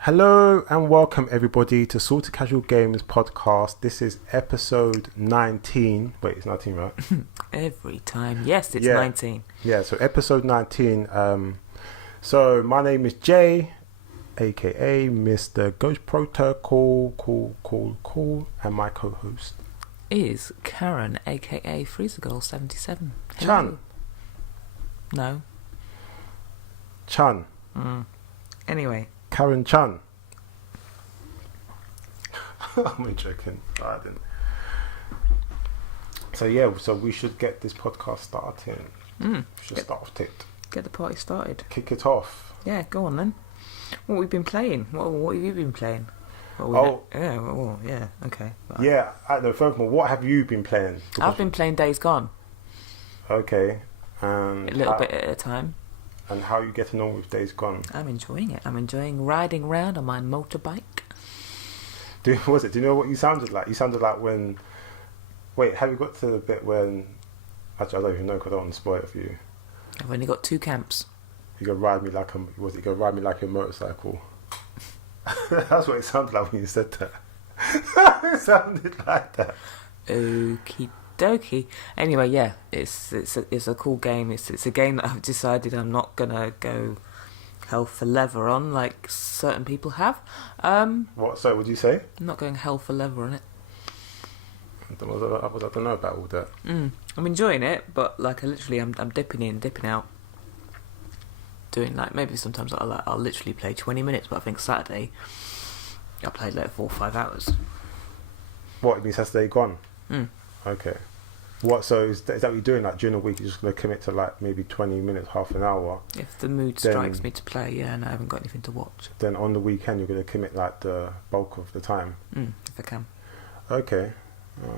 Hello and welcome everybody to Sorta Casual Games podcast. This is episode 19. Wait, it's 19, right? Every time. Yes, it's 19. Yeah, so episode 19. So my name is Jay, aka MrGhostProtocol, cool, and my co-host is Karen, aka Freezergirl 77. Chan. No. Chan. Anyway. Karen Chan. I'm joking. No, I didn't. So we should get this podcast started. We should start it. Get the party started. Kick it off. Yeah, go on then. What have we been playing? What have you been playing? Yeah, okay. Right. Yeah, furthermore, what have you been playing? Because I've been playing Days Gone. Okay. And a little bit at a time. And how are you getting on with Days Gone? I'm enjoying it. I'm enjoying riding around on my motorbike. Do you know what you sounded like? You sounded like when... Wait, have you got to the bit when... Actually, I don't even know because I don't want to spoil it for you. I've only got 2 camps. You go ride me like a... Was it go ride me like a motorcycle? That's what it sounded like when you said that. It sounded like that. Okie dokie. Anyway, yeah, it's a cool game. It's a game that I've decided I'm not gonna go hell for leather on like certain people have. What? So would you say? I'm not going hell for leather on it. I don't know about all that. I'm enjoying it, but like I'm dipping in, dipping out. Doing like maybe sometimes I'll literally play 20 minutes, but I think Saturday I played like 4 or 5 hours. What? It means Saturday gone? Okay. What? So is that what you're doing? Like during the week, you're just going to commit to like maybe 20 minutes, half an hour. If the mood strikes me to play, yeah, and I haven't got anything to watch. Then on the weekend, you're going to commit like the bulk of the time. If I can. Okay. Do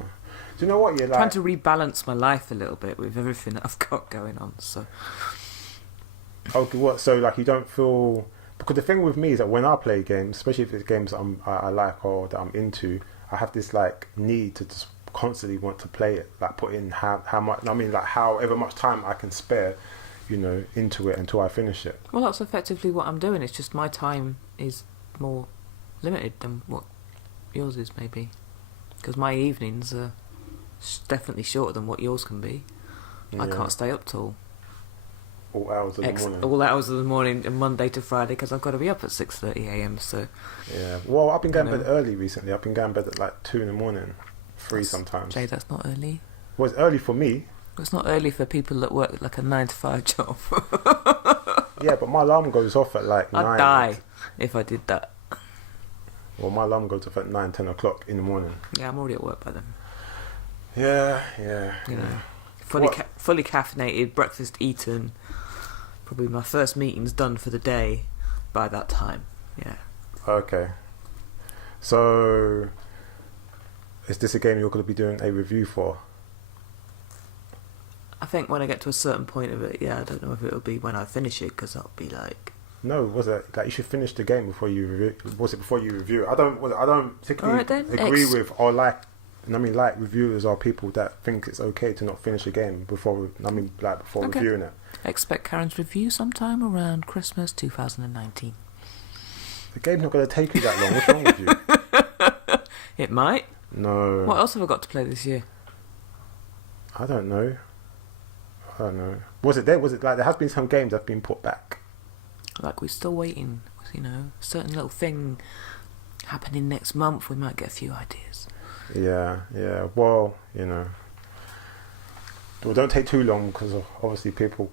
you know what you're like? Trying to rebalance my life a little bit with everything that I've got going on. So. Okay. What? So like you don't feel? Because the thing with me is that when I play games, especially if it's games that I like or that I'm into, I have this like need to just constantly want to play it, like put in how much, I mean like however much time I can spare, into it until I finish it. Well, that's effectively what I'm doing. It's just my time is more limited than what yours is, maybe, because my evenings are definitely shorter than what yours can be. I can't stay up till all hours of the morning. All hours of the morning, and Monday to Friday, because I've got to be up at 6:30 a.m. So yeah, well, I've been going to bed early recently. I've been going to bed at like 2 a.m, 3 sometimes. Jay, that's not early. Well, it's early for me. It's not early for people that work like a 9 to 5 job. Yeah, but my alarm goes off at like 9. I'd die if I did that. Well, my alarm goes off at 9, 10 o'clock in the morning. Yeah, I'm already at work by then. Yeah. Fully caffeinated, breakfast eaten. Probably my first meeting's done for the day by that time. Yeah. Okay. So, is this a game you're going to be doing a review for? I think when I get to a certain point of it, yeah, I don't know if it'll be when I finish it, because that'll be like... No, was it like you should finish the game before you review? Was it before you review it? I don't particularly agree with or like. I mean, like reviewers are people that think it's okay to not finish a game before. Reviewing it. Expect Karen's review sometime around Christmas 2019. The game's not going to take you that long. What's wrong with you? It might. No. What else have I got to play this year? I don't know. Was it there? Was it like there has been some games that have been put back? Like we're still waiting. A certain little thing happening next month. We might get a few ideas. Yeah. Well, well, don't take too long because obviously people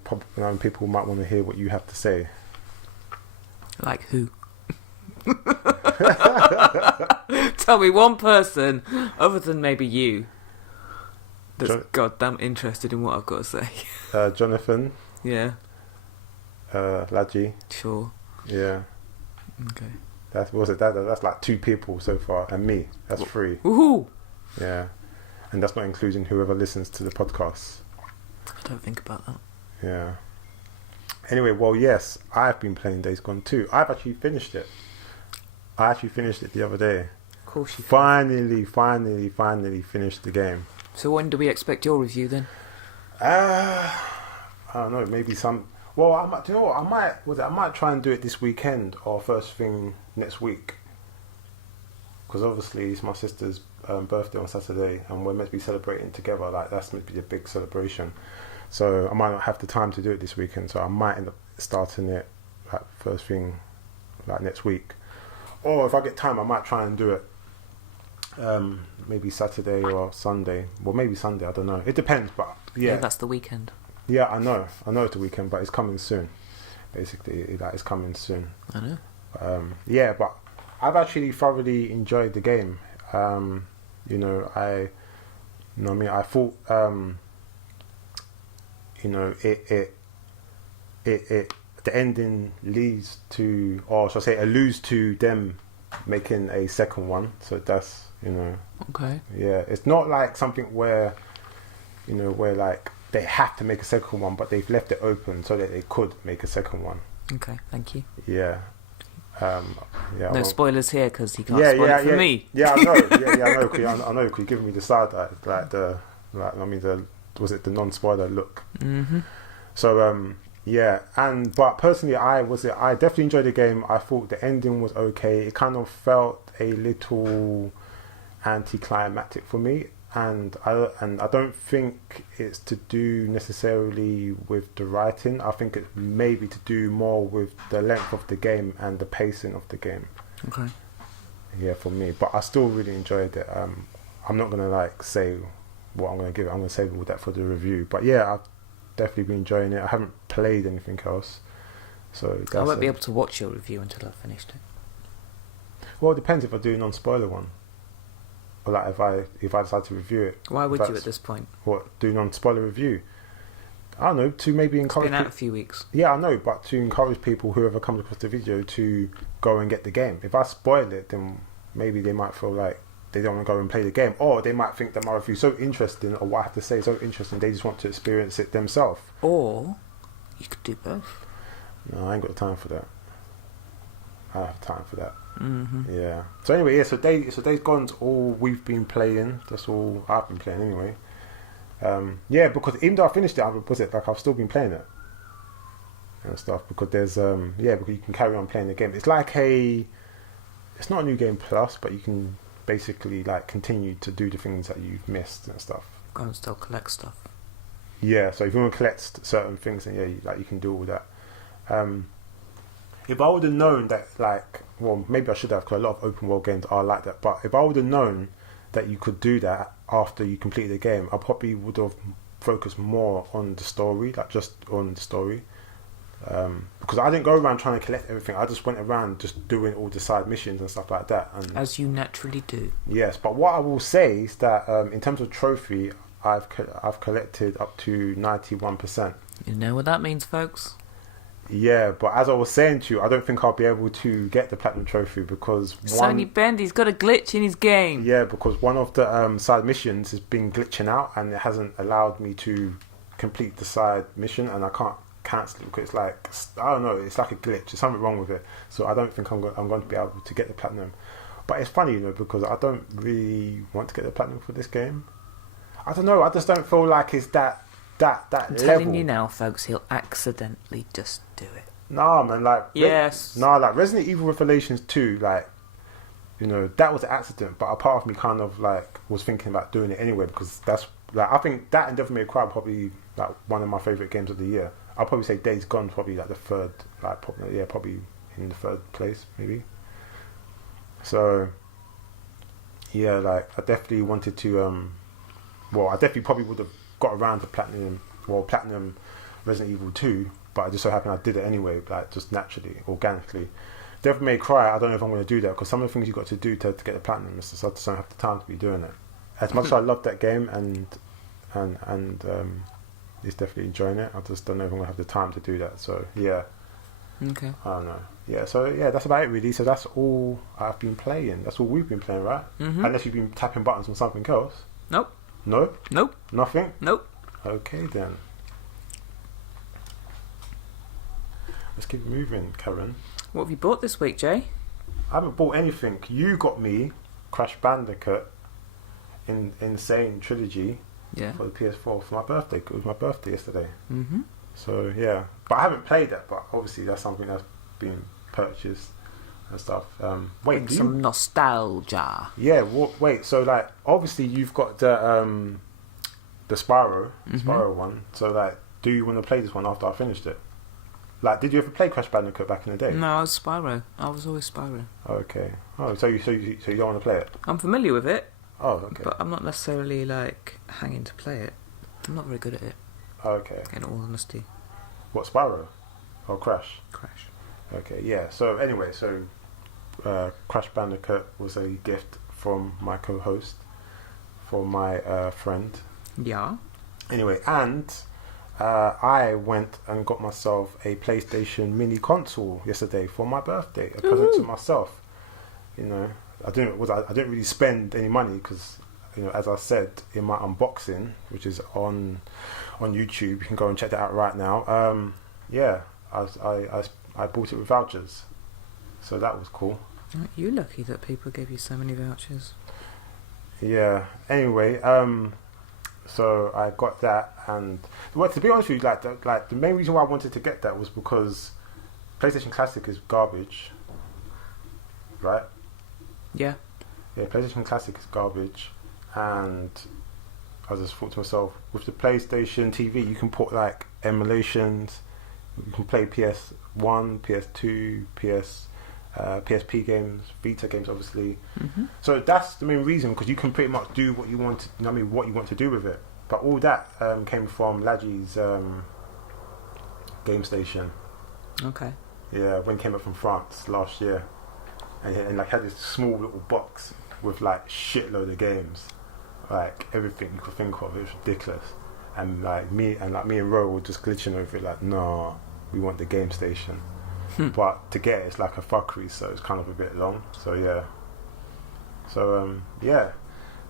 might want to hear what you have to say. Like who? Tell me one person other than maybe you that's goddamn interested in what I've got to say. Jonathan. Yeah. Laji. Sure. Yeah. Okay. That's like 2 people so far, and me. That's 3. Woohoo! Yeah, and that's not including whoever listens to the podcast. I don't think about that. Yeah. Anyway, well, yes, I've been playing Days Gone too. I've actually finished it. I actually finished it the other day. course you can. Finally finished the game. So when do we expect your review then? I don't know. Maybe some. Well, I might. Do you know what? I might try and do it this weekend or first thing next week. Because obviously it's my sister's birthday on Saturday, and we're meant to be celebrating together. Like that's meant to be a big celebration. So I might not have the time to do it this weekend. So I might end up starting it like first thing, like next week. Or if I get time, I might try and do it. Maybe Saturday or Sunday. Well, maybe Sunday. I don't know. It depends. But yeah, that's the weekend. Yeah, I know it's the weekend, but it's coming soon. Basically, it's coming soon. I know. Yeah, but I've actually thoroughly enjoyed the game. I thought, the ending leads to, or should I say, alludes to them making a second one. So that's, Okay. Yeah, it's not like something where, where like they have to make a second one, but they've left it open so that they could make a second one. Okay, thank you. Yeah. No spoilers here because you can't spoil it for me. Yeah, I know. I know. I know. Because you're giving me the side, the non-spoiler look. Mm-hmm. So but personally, I definitely enjoyed the game. I thought the ending was okay. It kind of felt a little anticlimactic for me, and I don't think it's to do necessarily with the writing. I think it's maybe to do more with the length of the game and the pacing of the game. Okay. Yeah, for me, but I still really enjoyed it. I'm not gonna say what I'm gonna give it. I'm gonna save all that for the review. But yeah, I've definitely been enjoying it. I haven't played anything else, so I won't be able to watch your review until I've finished it. Well, it depends if I do a non-spoiler one. Or if I decide to review it. Why would you at this point? What, do non-spoiler review? I don't know, to maybe encourage... It's been out a few weeks. Yeah, I know, but to encourage people, whoever comes across the video, to go and get the game. If I spoil it, then maybe they might feel like they don't want to go and play the game. Or they might think that my review is so interesting, or what I have to say is so interesting, they just want to experience it themselves. Or you could do both. No, I ain't got time for that. I have time for that. Mm-hmm. Yeah. So anyway, so Days Gone's all we've been playing. That's all I've been playing anyway. Because even though I finished it, I've still been playing it and stuff, because there's because you can carry on playing the game. It's like it's not a new game plus, but you can basically continue to do the things that you've missed and stuff. Go and still collect stuff. Yeah. So if you want to collect certain things, then you can do all that. If I would have known that, maybe I should have, because a lot of open world games are like that, but if I would have known that you could do that after you complete the game, I probably would have focused more on the story, just on the story. Because I didn't go around trying to collect everything. I just went around just doing all the side missions and stuff like that. And as you naturally do. Yes, but what I will say is that in terms of trophy, I've collected up to 91%. You know what that means, folks? Yeah, but as I was saying to you, I don't think I'll be able to get the platinum trophy because Sony Bendy's got a glitch in his game. Yeah, because one of the side missions has been glitching out, and it hasn't allowed me to complete the side mission, and I can't cancel it because it's I don't know, it's like a glitch. There's something wrong with it, so I don't think I'm going to be able to get the platinum. But it's funny, because I don't really want to get the platinum for this game. I don't know. I just don't feel like it's that I'm level. telling you now, folks, he'll accidentally just do it. Nah, man, yes. Resident Evil Revelations 2, that was an accident, but a part of me kind of was thinking about doing it anyway, because that's I think that and Devil May Cry are probably one of my favourite games of the year. I'll probably say Days Gone probably the third, probably in the third place maybe. So yeah, I definitely wanted to I definitely probably would have got around to platinum Resident Evil 2, but I just so happened I did it anyway, just naturally, organically. Devil May Cry, I don't know if I'm going to do that, because some of the things you've got to do to get the platinum, I just don't have the time to be doing it. As much as I love that game and it's definitely enjoying it, I just don't know if I'm going to have the time to do that. So yeah. Okay. I don't know. Yeah, so yeah, that's about it really. So that's all I've been playing. That's all we've been playing, right? Mm-hmm. Unless you've been tapping buttons on something else. Nope. No? Nope. Nothing? Nope. Okay then. Let's keep moving, Karen. What have you bought this week, Jay? I haven't bought anything. You got me Crash Bandicoot Insane Trilogy for the PS4 for my birthday. It was my birthday yesterday. Mm-hmm. So yeah, but I haven't played it. But obviously that's something that's been purchased and stuff. Wait, some nostalgia. Yeah. Wait. So like, obviously you've got the Spyro one. So like, do you want to play this one after I finished it? Like, did you ever play Crash Bandicoot back in the day? No, I was Spyro. I was always Spyro. Okay. Oh, so you don't want to play it? I'm familiar with it. Oh, okay. But I'm not necessarily like hanging to play it. I'm not very good at it. Okay. In all honesty. What, Spyro? Or Crash? Crash. Okay, yeah. So anyway, Crash Bandicoot was a gift from my co-host, for my friend. Yeah. Anyway, and I went and got myself a PlayStation mini console yesterday for my birthday, a present to myself. You know, I didn't really spend any money because, you know, as I said in my unboxing, which is on YouTube, you can go and check that out right now. I bought it with vouchers, so that was cool. Aren't you lucky that people gave you so many vouchers? Yeah. Anyway, so I got that, and well, to be honest with you, like the main reason why I wanted to get that was because PlayStation Classic is garbage, right? Yeah. Yeah, PlayStation Classic is garbage, and I just thought to myself, with the PlayStation TV, you can put like emulations, you can play PS1, PS2, PSP games, Vita games, obviously. Mm-hmm. So that's the main reason, because you can pretty much do what you want. What you want to do with it. But all that came from Laggie's Game Station. Okay. Yeah, when it came up from France last year, and like had this small little box with like shitload of games, like everything you could think of. It was ridiculous. And me and Ro were just glitching over it, like, no, we want the Game Station. But to get it's like a fuckery, so it's kind of a bit long. So yeah. So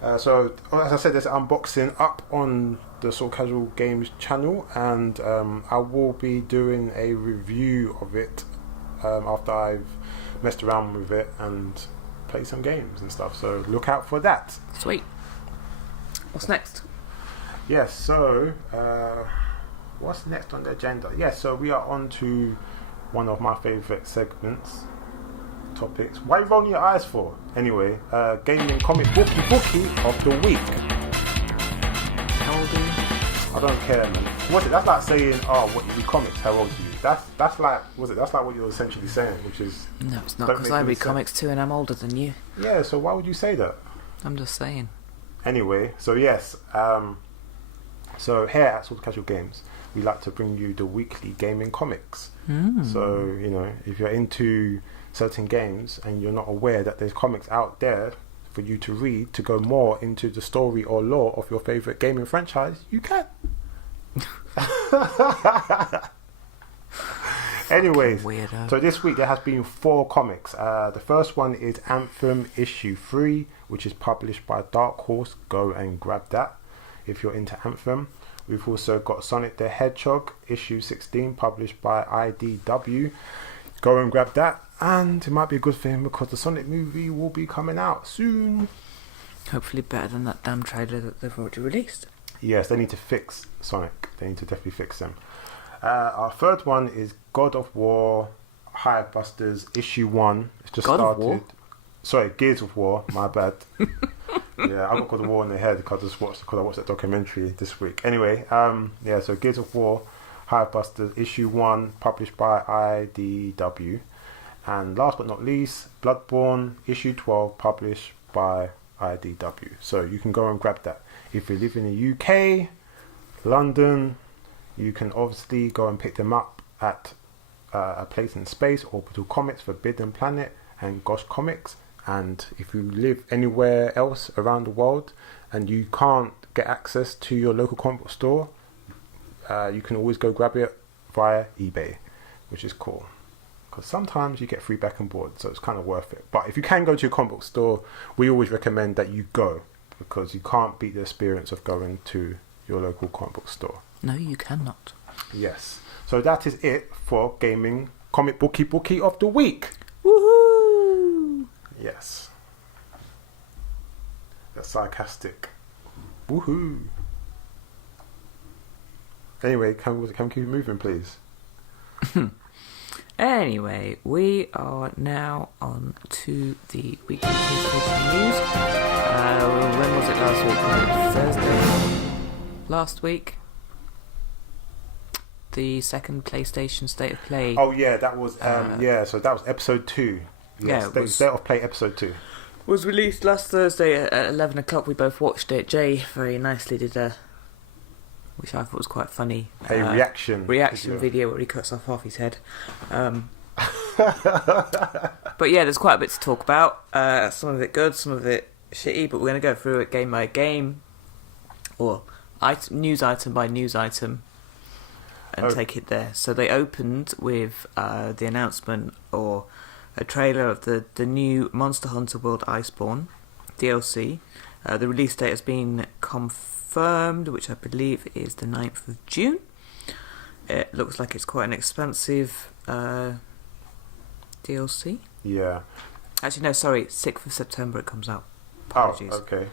so as I said, there's an unboxing up on the Sorta Casual Games channel, and I will be doing a review of it after I've messed around with it and played some games and stuff. So look out for that. Sweet. What's next? Yes. So what's next on the agenda? Yes. So we are on to one of my favourite segments, topics. Why are you rolling your eyes for? Anyway, gaming comic booky of the week. How old are you? I don't care, man. What's it? That's like saying, oh, what you read comics? How old are you? That's like, that's like what you're essentially saying, which is. No, it's not, because I read comics too, and I'm older than you. Yeah. So why would you say that? I'm just saying. Anyway, so yes, so here at Sorta Casual Games, we like to bring you the weekly gaming comics. So, you know, if you're into certain games and you're not aware that there's comics out there for you to read to go more into the story or lore of your favourite gaming franchise, you can. Anyways, Weirdo. So this week there has been 4 comics. The first one is Anthem issue 3, which is published by Dark Horse. Go and grab that if you're into Anthem. We've also got Sonic the Hedgehog issue 16, published by IDW. Go and grab that, and it might be a good thing because the Sonic movie will be coming out soon. Hopefully better than that damn trailer that they've already released. Yes, they need to fix Sonic. They need to definitely fix them. Our third one is God of War Hive Busters issue 1. It's just God started. of War? Sorry, Gears of War. My bad. Yeah, I got God of War in the head because I watched that documentary this week. Anyway, so Gears of War Hive Busters issue 1, published by IDW. And last but not least, Bloodborne issue 12, published by IDW. So you can go and grab that. If you live in the UK, London, you can obviously go and pick them up at A Place in Space, Orbital Comics, Forbidden Planet, and Gosh Comics. And if you live anywhere else around the world and you can't get access to your local comic book store, you can always go grab it via eBay, which is cool. Because sometimes you get free back and board, so it's kind of worth it. But if you can go to your comic book store, we always recommend that you go, because you can't beat the experience of going to your local comic book store. No, you cannot. Yes. So that is it for gaming comic booky of the week. Woohoo! Yes. That's sarcastic. Woohoo! Anyway, can we keep moving, please? Anyway, we are now on to the weekly PlayStation news. When was it last week? Was it Thursday? Last week? The second PlayStation State of Play. Oh yeah, that was so that was episode 2. Yes, Yeah, State of Play episode 2. Was released last Thursday at 11 o'clock. We both watched it. Jay very nicely did which I thought was quite funny, A reaction video where he cuts off half his head. But yeah, there's quite a bit to talk about. Some of it good, some of it shitty, but we're going to go through it game by game, or news item by news item, and take it there. So they opened with the announcement or a trailer of the new Monster Hunter World Iceborne DLC. The release date has been confirmed, which I believe is the 9th of June. It looks like it's quite an expensive DLC. Yeah. Actually, no, sorry, 6th of September it comes out. Apologies. Oh, okay.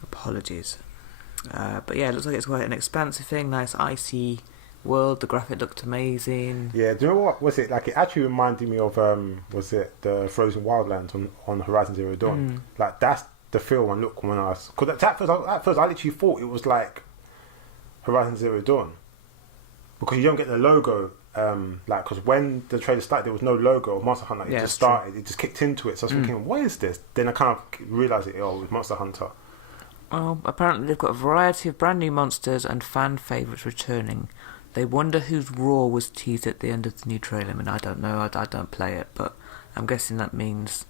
Apologies. But yeah, it looks like it's quite an expansive thing. Nice icy world. The graphic looked amazing. Yeah, do you know what was it like? It actually reminded me of was it the Frozen Wildlands on Horizon Zero Dawn? Like that's the feel and look when I was, because at first I literally thought it was like Horizon Zero Dawn, because you don't get the logo. Like, because when the trailer started, there was no logo of Monster Hunter. It just started. True. It just kicked into it. So I was thinking, what is this? Then I kind of realised it was Monster Hunter. Well, apparently they've got a variety of brand new monsters and fan favourites returning. They wonder whose roar was teased at the end of the new trailer. I mean, I don't know. I don't play it, but I'm guessing that means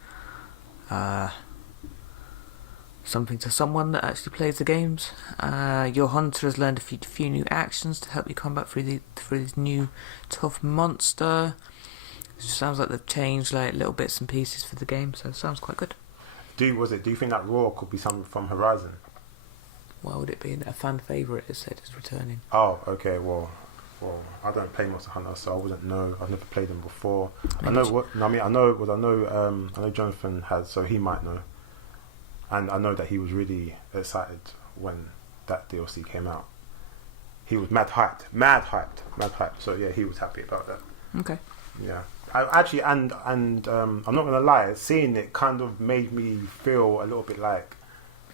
something to someone that actually plays the games. Your hunter has learned a few new actions to help you combat through this new tough monster. It sounds like they've changed like little bits and pieces for the game, so it sounds quite good. Do you think that roar could be something from Horizon? Why would it be? A fan favourite, it said, is returning. Oh, okay. Well, I don't play Monster Hunter, so I wouldn't know. I've never played them before. I know Jonathan has, so he might know. And I know that he was really excited when that DLC came out. He was mad hyped. So yeah, he was happy about that. Okay. Yeah. I actually, and I'm not gonna lie, seeing it kind of made me feel a little bit like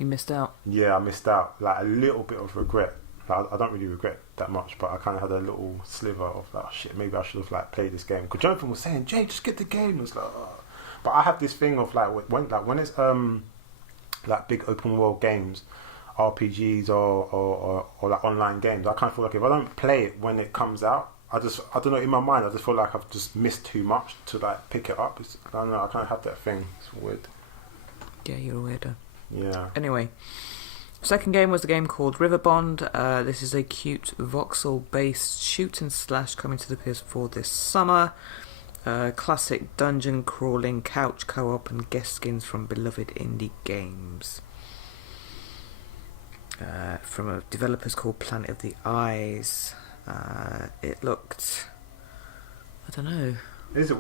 you missed out. Yeah, I missed out. Like a little bit of regret. Like, I don't really regret that much, but I kind of had a little sliver of like, oh, shit, maybe I should have like played this game. Because Jonathan was saying, Jay, just get the game. It's like, oh. But I have this thing of like when it's like big open world games, RPGs or like online games, I kind of feel like if I don't play it when it comes out, I don't know, in my mind I just feel like I've just missed too much to like pick it up. I don't know, I kind of have that thing. It's weird. Yeah, you're a weirdo. Yeah. Anyway, second game was a game called Riverbond. This is a cute voxel based shoot and slash coming to the PS4 this summer. Classic dungeon crawling, couch co-op and guest skins from beloved indie games. From developers called Planet of the Eyes. It looked, I don't know. Is it?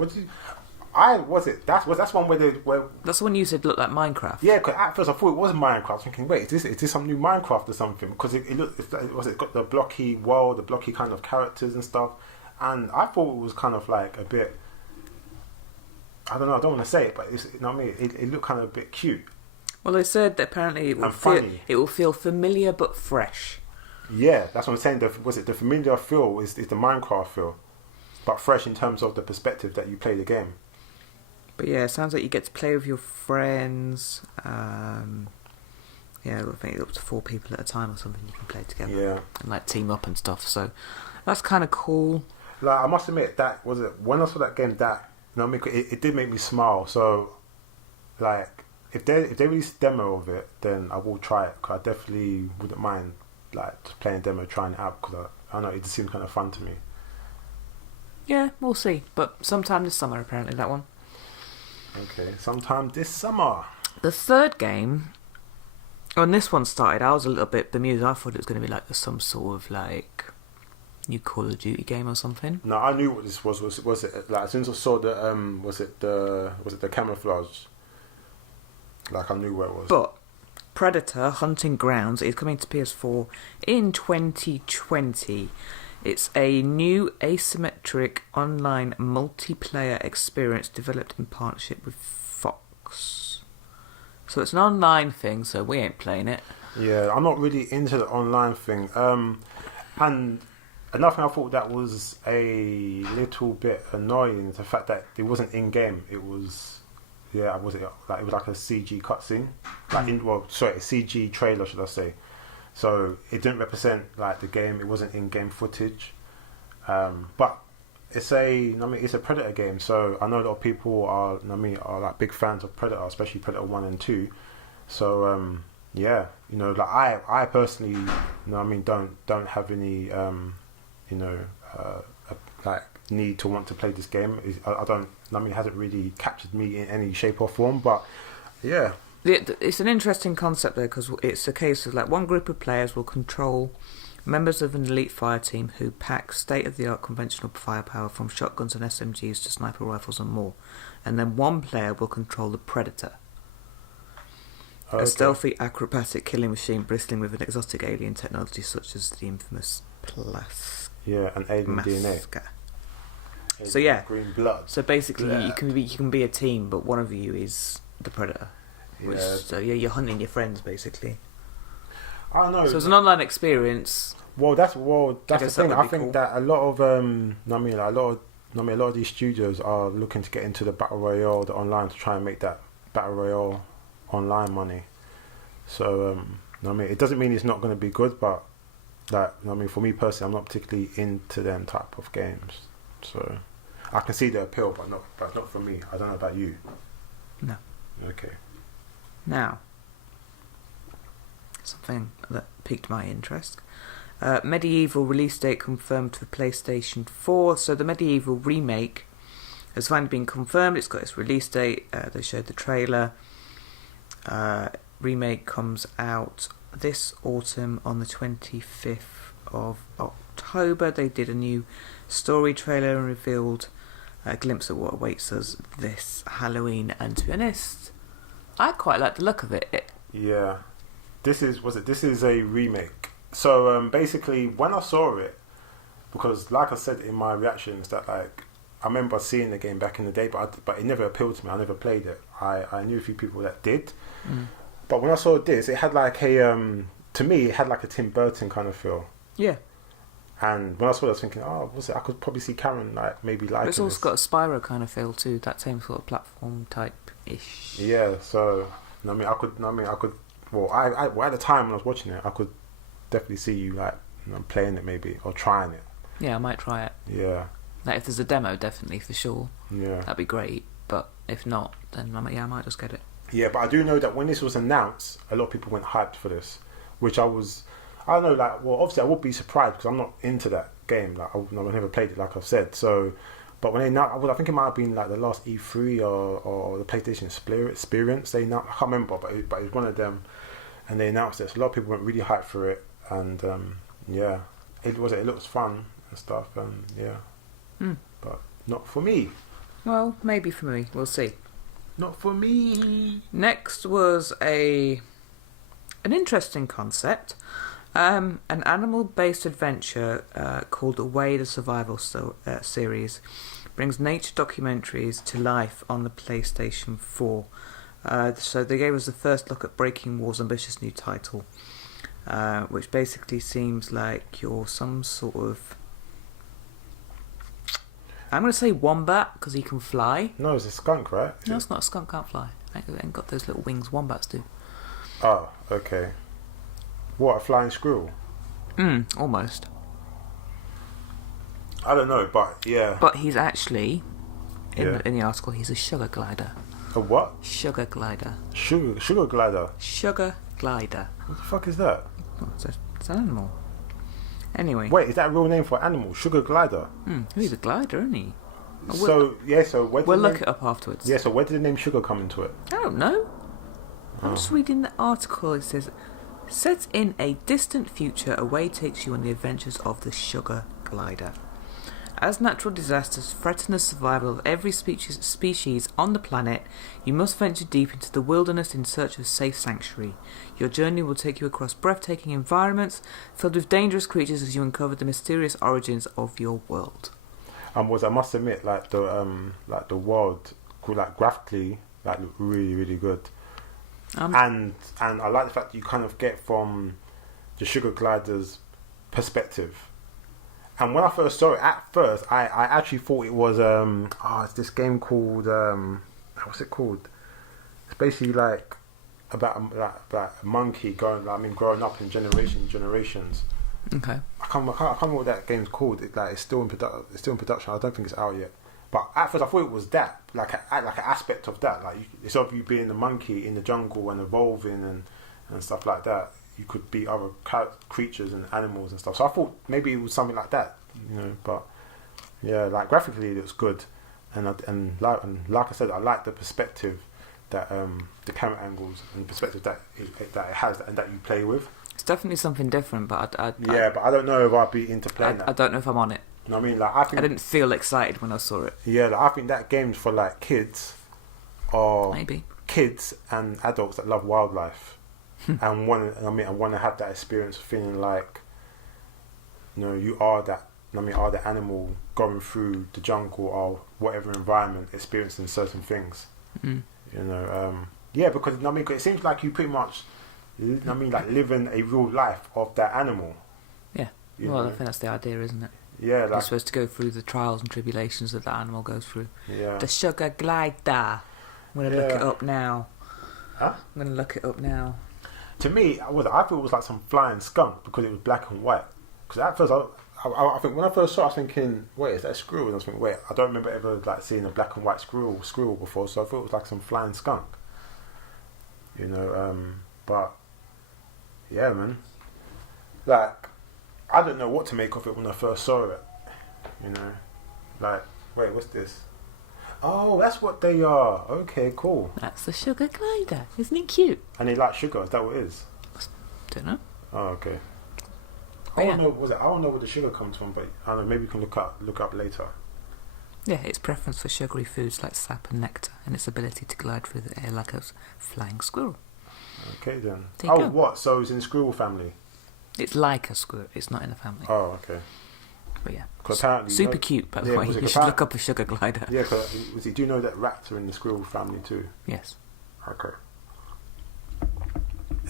That's one where that's the one you said looked like Minecraft. Yeah, because at first I thought it was Minecraft. I was thinking, wait, is this some new Minecraft or something? Because it got the blocky world, the blocky kind of characters and stuff, and I thought it was kind of like a bit. I don't know. I don't want to say it, but it's, you know what I mean. It looked kind of a bit cute. Well, they said that apparently it will feel familiar but fresh. Yeah, that's what I'm saying. The familiar feel is the Minecraft feel, but fresh in terms of the perspective that you play the game. But yeah, it sounds like you get to play with your friends. Yeah, I think up to 4 people at a time or something you can play together. Yeah, and like team up and stuff. So that's kind of cool. Like I must admit, that was it. When I saw that game, you know what I mean, it did make me smile. So like if they release a demo of it, then I will try it. Cause I definitely wouldn't mind like just playing a demo, trying it out. Because I know it just seems kind of fun to me. Yeah, we'll see. But sometime this summer, apparently, that one. Okay, sometime this summer. The third game, when this one started, I was a little bit bemused. I thought it was going to be like some sort of like new Call of Duty game or something. No, I knew what this was. Was it like as soon as I saw the was it the camouflage? Like I knew where it was. But Predator Hunting Grounds is coming to PS4 in 2020. It's a new asymmetric online multiplayer experience developed in partnership with Fox. So it's an online thing, so we ain't playing it. Yeah, I'm not really into the online thing. And another thing I thought that was a little bit annoying is the fact that it wasn't in game. It was, it was like a CG cutscene, a CG trailer, should I say? So it didn't represent like the game. It wasn't in-game footage. But it's a Predator game. So I know a lot of people are like big fans of Predator, especially Predator 1 and 2. So I personally, don't have any like need to want to play this game. It hasn't really captured me in any shape or form. But yeah. It's an interesting concept though, because it's a case of like one group of players will control members of an elite fire team who pack state-of-the-art conventional firepower from shotguns and SMGs to sniper rifles and more, and then one player will control the Predator, a stealthy acrobatic killing machine bristling with an exotic alien technology such as the infamous an alien DNA. So yeah, green blood. So basically, you can be a team, but one of you is the Predator. So you're hunting your friends basically. I don't know. So it's an online experience. Well, that's the thing. I think cool. that a lot of a lot of these studios are looking to get into the battle royale, the online, to try and make that battle royale online money. So it doesn't mean it's not going to be good, but for me personally, I'm not particularly into them type of games. So I can see the appeal, but not for me. I don't know about you. No. Okay. Now, something that piqued my interest. Medieval release date confirmed for PlayStation 4. So the Medieval remake has finally been confirmed. It's got its release date. They showed the trailer. Remake comes out this autumn on the 25th of October. They did a new story trailer and revealed a glimpse of what awaits us this Halloween. And to be honest, I quite like the look of it. Yeah, this is a remake. So basically, when I saw it, because like I said in my reactions, that like I remember seeing the game back in the day, but it never appealed to me. I never played it. I knew a few people that did, but when I saw this, it had like to me, it had like a Tim Burton kind of feel. Yeah. And when I saw it, I was thinking, I could probably see Karen like maybe liking it. It's also got a Spyro kind of feel too, that same sort of platform type-ish. Yeah, so I could. Well, at the time when I was watching it, I could definitely see you like playing it maybe or trying it. Yeah, I might try it. Yeah. Like if there's a demo, definitely for sure. Yeah. That'd be great. But if not, then I might just get it. Yeah, but I do know that when this was announced, a lot of people went hyped for this, which I don't know, like, well, obviously I would be surprised because I'm not into that game. Like, I've never played it, like I've said. So, but when I think it might have been like the last E3 or the PlayStation Experience. I can't remember, but it was one of them, and they announced it. So a lot of people went really hyped for it, and it looks fun and stuff, and but not for me. Well, maybe for me. We'll see. Not for me. Next was an interesting concept. An animal-based adventure called Away the Survival series brings nature documentaries to life on the PlayStation 4. So they gave us the first look at Breaking War's ambitious new title, which basically seems like you're some sort of... I'm going to say wombat because he can fly. No, it's a skunk, right? No, it's not. A skunk can't fly. It ain't got those little wings wombats do. Oh, okay. What, a flying squirrel? Almost. I don't know, but yeah. But he's actually, in the article, he's a sugar glider. A what? Sugar glider. Sugar glider? Sugar glider. What the fuck is that? Well, it's an animal. Anyway. Wait, is that a real name for an animal? Sugar glider? He's a glider, isn't he? So where we'll look it up afterwards. Yeah, so where did the name Sugar come into it? I don't know. I'm just reading the article. It says, set in a distant future, Away takes you on the adventures of the Sugar Glider. As natural disasters threaten the survival of every species on the planet, you must venture deep into the wilderness in search of safe sanctuary. Your journey will take you across breathtaking environments filled with dangerous creatures as you uncover the mysterious origins of your world. I must admit, like the world, like graphically, like looked really, really good. And I like the fact that you kind of get from the Sugar Glider's perspective. And when I first saw it, at first, I actually thought it was it's this game called what's it called? It's basically like about a monkey growing up in generations. Okay. I can't remember what that game's called. It's still in production. I don't think it's out yet. But at first I thought it was that, like an aspect of that. Like it's of you being the monkey in the jungle and evolving and stuff like that. You could beat other creatures and animals and stuff. So I thought maybe it was something like that, you know. But yeah, like graphically it looks good, and like I said, I like the perspective that the camera angles and the perspective that it has and that you play with. It's definitely something different, but but I don't know if I'd be into playing that. I don't know if I'm on it. You know what I mean? Like I didn't feel excited when I saw it. Yeah, like, I think that game's for like kids, or maybe kids and adults that love wildlife, and want to have that experience of feeling like, you know, you are that. Are the animal going through the jungle or whatever environment, experiencing certain things. Mm. You know, because it seems like you pretty much, like living a real life of that animal. Yeah. Well, I think that's the idea, isn't it? Yeah, like, you're supposed to go through the trials and tribulations that the animal goes through. Yeah. The Sugar Glider. I'm going to look it up now. Huh? I'm going to look it up now. To me, I thought it was like some flying skunk because it was black and white. Because at first, I think when I first saw it, I was thinking, wait, is that a squirrel? And I was thinking, wait, I don't remember ever like seeing a black and white squirrel before, so I thought it was like some flying skunk. You know, but yeah, man. Like, I don't know what to make of it when I first saw it. You know, like, wait, what's this? Oh, that's what they are. Okay, cool. That's the Sugar Glider. Isn't it cute? And they like sugar. Is that what it is? Don't know. Oh, okay. I don't know where the sugar comes from, but I don't know. Maybe you can look up later. Yeah, its preference for sugary foods like sap and nectar, and its ability to glide through the air like a flying squirrel. Okay then. There you go. What? So it's in the squirrel family. It's like a squirrel. It's not in the family. Oh, okay. But yeah, apparently, super cute. By the way, you should look up a Sugar Glider. Yeah, because do you know that rats are in the squirrel family too? Yes. Okay.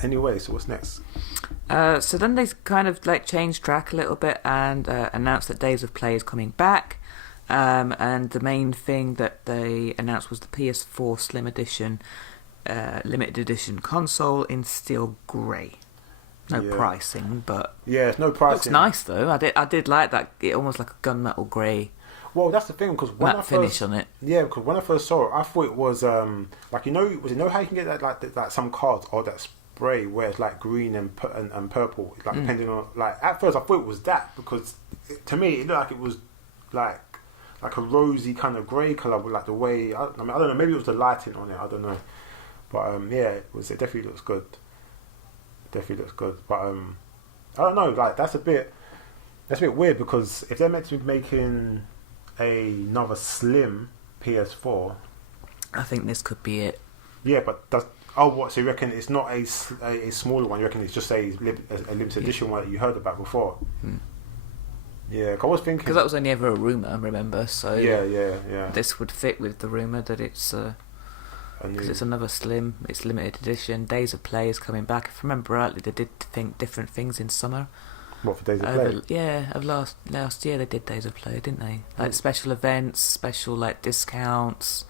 Anyway, so what's next? So then they kind of like changed track a little bit and announced that Days of Play is coming back. And the main thing that they announced was the PS4 Slim Edition, limited edition console in steel grey. No pricing, but it's no pricing. Looks nice though. I did like that. It almost like a gunmetal grey. Well, that's the thing because when I finish on it. Yeah, because when I first saw it, I thought it was like how you can get that like some cards or that spray where it's like green and purple, like depending on like at first I thought it was that because to me it looked like it was like a rosy kind of grey colour with like the way I don't know, maybe it was the lighting on it, I don't know, but it definitely looks good. But I don't know, like that's a bit weird because if they're meant to be making another slim PS4, I think this could be it. Yeah, but so you reckon it's not a smaller one? You reckon it's just a limited edition one that you heard about before? Yeah, I was thinking because that was only ever a rumor, remember? So yeah. This would fit with the rumor that it's because it's another slim. It's limited edition. Days of Play is coming back. If I remember rightly, they did think different things in summer. What for Days of Play? Yeah, of last year they did Days of Play, didn't they? Like special events, special like discounts.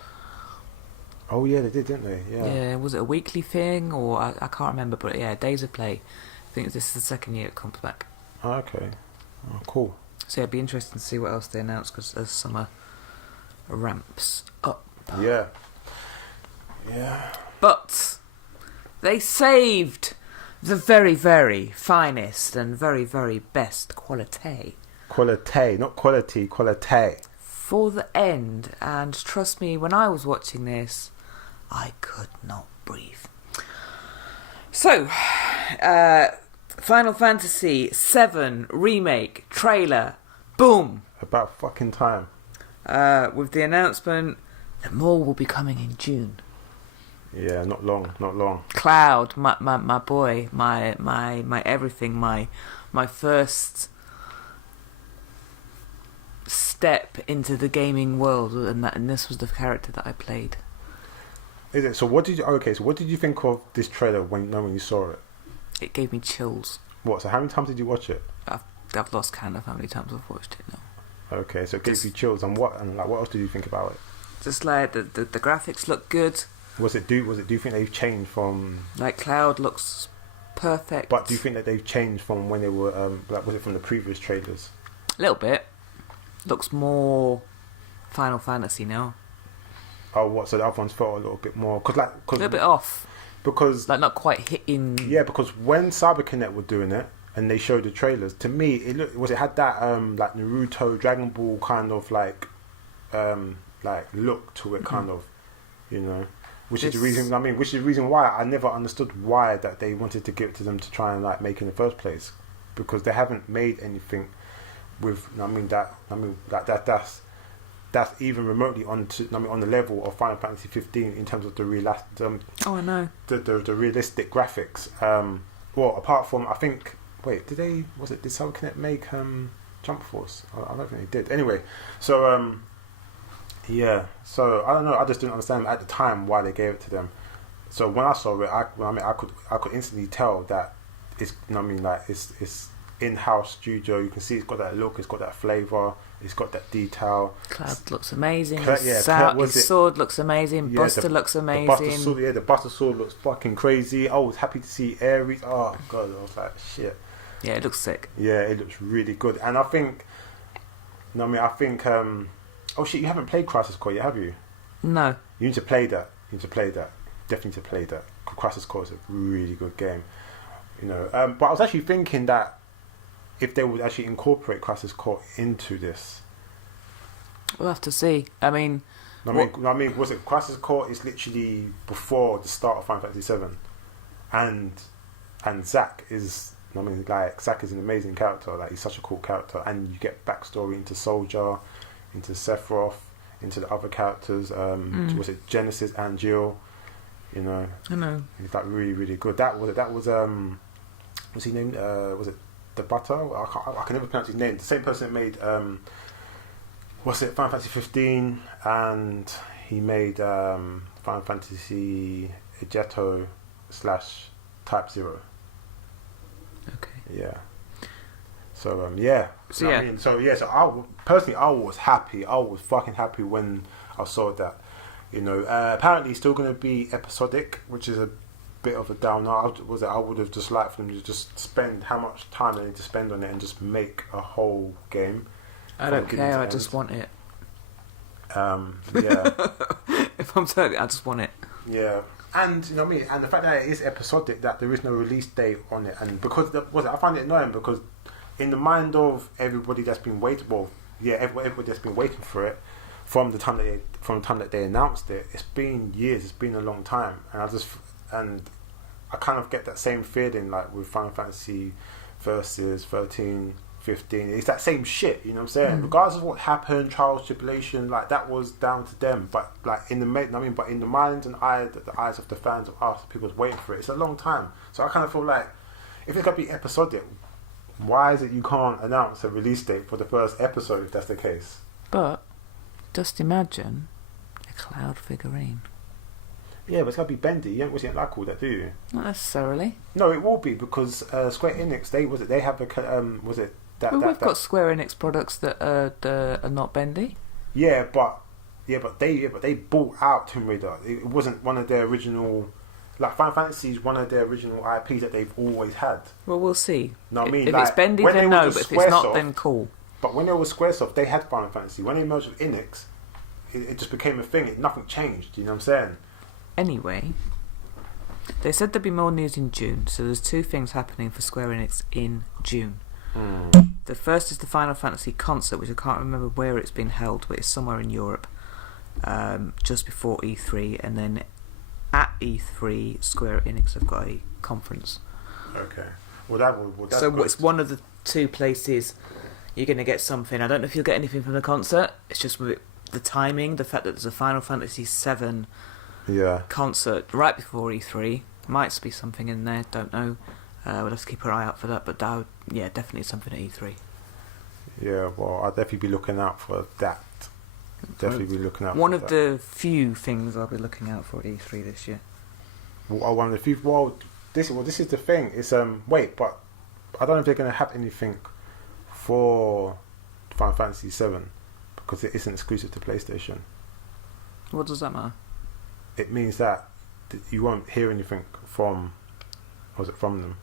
Oh yeah, they did, didn't they? Yeah. Yeah, was it a weekly thing or I can't remember, but yeah, Days of Play. I think this is the second year it comes back. Oh, okay. Oh, cool. So yeah, it'd be interesting to see what else they announce because as summer ramps up. Yeah. But they saved the very, very finest and very, very best quality. Quality, not quality, quality. For the end, and trust me, when I was watching this, I could not breathe. So, Final Fantasy VII Remake trailer. Boom! About fucking time. With the announcement that more will be coming in June. Yeah, not long. Cloud, my boy, my everything, my first step into the gaming world, and this was the character that I played. Is it? So what did you think of this trailer when you saw it? It gave me chills. What? So how many times did you watch it? I've lost count of how many times I've watched it now. Okay, so it gave you chills, and what else did you think about it? Just like the graphics look good. Do you think they've changed from... Like, Cloud looks perfect. But do you think that they've changed from when they were... was it from the previous trailers? A little bit. Looks more Final Fantasy now. Oh, what? So the other ones felt a little bit more... a little bit off. Because... Like, not quite hitting... Yeah, because when CyberConnect were doing it, and they showed the trailers, to me, it had that, like, Naruto, Dragon Ball kind of, like look to it, kind of, you know... Which is the reason why I never understood why that they wanted to give it to them to try and like make in the first place, because they haven't made anything with that's even remotely on the level of Final Fantasy 15 in terms of the I know the realistic graphics. Well, apart from did CyberConnect make Jump Force? I don't think they did. Anyway, so yeah, so I don't know. I just didn't understand at the time why they gave it to them. So when I saw it, I could instantly tell that it's it's in-house studio. You can see it's got that look, it's got that flavour, it's got that detail. Cloud looks amazing. His sword looks amazing. Buster looks amazing. The Buster sword looks fucking crazy. I was happy to see Ares. Oh god, I was like shit. Yeah, it looks sick. Yeah, it looks really good, and I think. Oh shit! You haven't played Crisis Core yet, have you? No. You need to play that. Definitely need to play that. Crisis Core is a really good game. You know, but I was actually thinking that if they would actually incorporate Crisis Core into this, we'll have to see. I mean, was it Crisis Core is literally before the start of Final Fantasy 7, and Zack is. Zack is an amazing character. Like, he's such a cool character, and you get backstory into Soldier, into Sephiroth, into the other characters. Was it Genesis and Jill? You know, I know. He's like really, really good. That was what's he named? Was it the Butter? I can never pronounce his name. The same person that made Final Fantasy 15, and he made Final Fantasy Egetto / Type 0. Okay. Yeah. So yeah. So yeah. So I was happy. I was fucking happy when I saw that. You know, apparently it's still going to be episodic, which is a bit of a downer. I would have just liked for them to just spend how much time they need to spend on it and just make a whole game. I don't care. I just want it. Yeah. If I'm totally, I just want it. Yeah. And you know what I mean, and the fact that it is episodic, that there is no release date on it, and because I find it annoying because in the mind of everybody that's been waiting, everybody that's been waiting for it from the time that they announced it, it's been years, it's been a long time, and I kind of get that same feeling like with Final Fantasy versus 13, 15. It's that same shit, you know what I'm saying? Regardless of what happened, trials, tribulation, like that was down to them. But like in the minds and the eyes of the fans of us, people's waiting for it. It's a long time. So I kind of feel like if it's gonna be episodic, why is it you can't announce a release date for the first episode if that's the case? But just imagine a Cloud figurine. Yeah, but it's got to be bendy. You don't like all that, do you? Not necessarily. No, it will be because Square Enix. They have a we've got Square Enix products that are not bendy. Yeah, but they bought out Tomb Raider. It wasn't one of their original. Like Final Fantasy is one of their original IPs that they've always had. Well, we'll see. No, I mean, if it's bendy, then no. But if it's not, then cool. But when they were Squaresoft, they had Final Fantasy. When they merged with Enix, it just became a thing. Nothing changed. You know what I'm saying? Anyway, they said there'd be more news in June, so there's two things happening for Square Enix in June. The first is the Final Fantasy concert, which I can't remember where it's been held, but it's somewhere in Europe, just before E3, and then at E3, Square Enix have got a conference. Okay. Well, that's so good. it's one of the two places you're going to get something. I don't know if you'll get anything from the concert. It's just with the timing, the fact that there's a Final Fantasy VII concert right before E3. Might be something in there, don't know. We'll have to keep our eye out for that, but definitely something at E3. Yeah, well, I'll definitely be looking out for that. One of the few things I'll be looking out for at E3 this year. Well, one of the few. Well, this is the thing. It's but I don't know if they're going to have anything for Final Fantasy VII because it isn't exclusive to PlayStation. What does that matter? It means that you won't hear anything from them.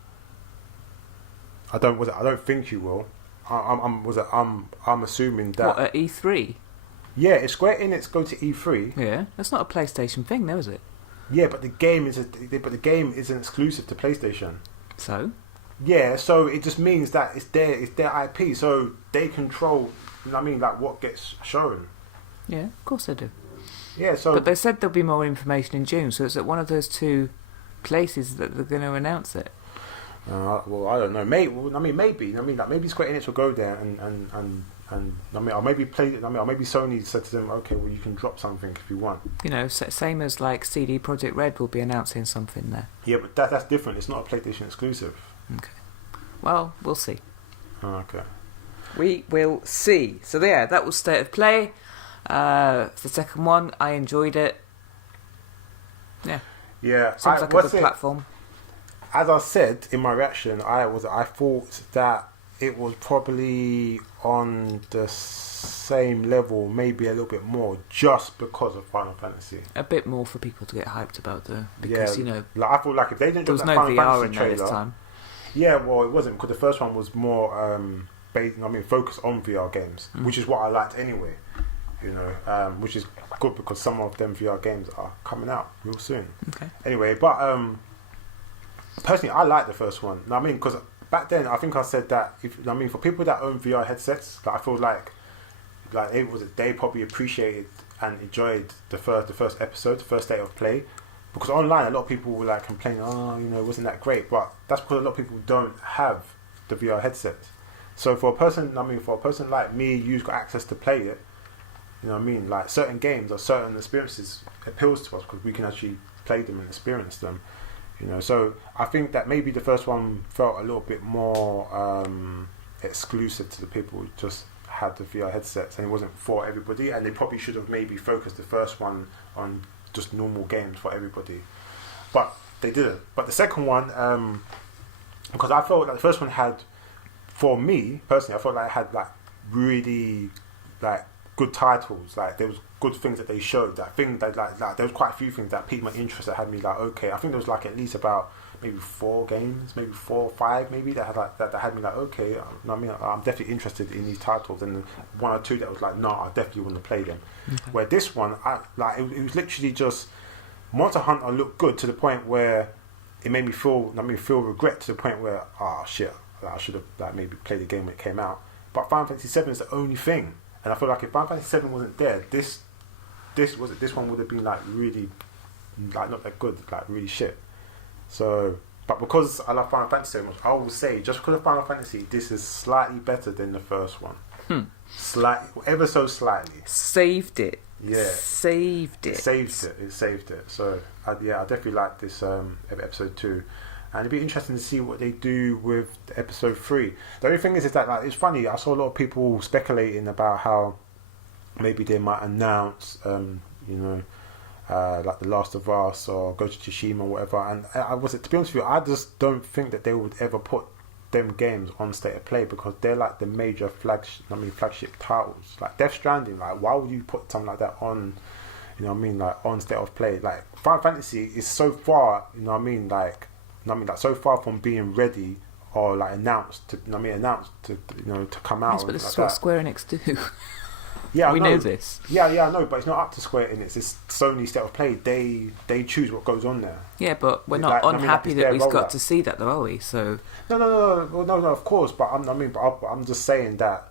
I don't think you will. I'm assuming that. What, at E3? Yeah, if Square Enix go to E3. Yeah, that's not a PlayStation thing, though, is it? Yeah, but the game isn't exclusive to PlayStation. So? Yeah, so it just means that it's their IP, so they control. You know what I mean, like what gets shown. Yeah, of course they do. Yeah, so. But they said there'll be more information in June, so it's at one of those two places that they're going to announce it. Well, I don't know. Maybe. Maybe Square Enix will go there and or maybe Sony said to them, okay, well, you can drop something if you want. You know, same as like CD Projekt Red will be announcing something there. Yeah, but that's different. It's not a PlayStation exclusive. Okay. Well, we'll see. Okay. We will see. So yeah, that was State of Play. The second one, I enjoyed it. Yeah. Yeah. Seems like a good platform. As I said in my reaction, I thought that it was probably on the same level, maybe a little bit more, just because of Final Fantasy. A bit more for people to get hyped about, though, because like I thought, like if they didn't there do was that no Final VR Fantasy in there trailer, this time. Yeah, well, it wasn't because the first one was more focused on VR games, which is what I liked anyway. You know, which is good because some of them VR games are coming out real soon. Okay. Anyway, but personally, I like the first one. I mean, because back then, I think I said that for people that own VR headsets, like I feel like they probably appreciated and enjoyed the first episode, the first State of Play, because online a lot of people were like complaining, wasn't that great? But that's because a lot of people don't have the VR headset. So for a person like me, you've got access to play it. You know what I mean? Like certain games or certain experiences appeals to us because we can actually play them and experience them. You know, so I think that maybe the first one felt a little bit more exclusive to the people who just had the VR headsets, and it wasn't for everybody. And they probably should have maybe focused the first one on just normal games for everybody, but they didn't. But the second one, because I felt like the first one had, for me personally, I felt like it had like really like good titles. Like there was good things that they showed. That thing that like there was quite a few things that piqued my interest. That had me like, okay. I think there was like at least about maybe 4 games, maybe 4 or 5, maybe that had like that had me like, okay. I mean, I'm definitely interested in these titles. And 1 or 2 that was like, no, I definitely want to play them. Okay. Where this one, it was literally just Monster Hunter looked good to the point where it made me feel regret to the point where shit, I should have like maybe played the game when it came out. But Final Fantasy VII is the only thing. And I feel like if Final Fantasy VII wasn't there, this one would have been like really, like not that good, like really shit. So, but because I love Final Fantasy so much, I will say just because of Final Fantasy, this is slightly better than the first one. Ever so slightly. Saved it. Yeah. Saved it. It saved it. So, I definitely like this episode 2. And it'd be interesting to see what they do with episode 3. The only thing is that like it's funny. I saw a lot of people speculating about how maybe they might announce, like The Last of Us or Ghost of Tsushima or whatever. And to be honest with you, I just don't think that they would ever put them games on State of Play because they're like the major flagship titles. Like Death Stranding. Like why would you put something like that on? You know what I mean? Like on State of Play. Like Final Fantasy is so far. You know what I mean? Like so far from being ready or like announced to come out. Yes, but this like is what that. Square Enix do. Yeah, we know this. Yeah, I know, but it's not up to Square Enix. It's Sony State of Play. They choose what goes on there. Yeah, but we're not unhappy that we've got to see that, though, are we? So no, of course. But I'm just saying that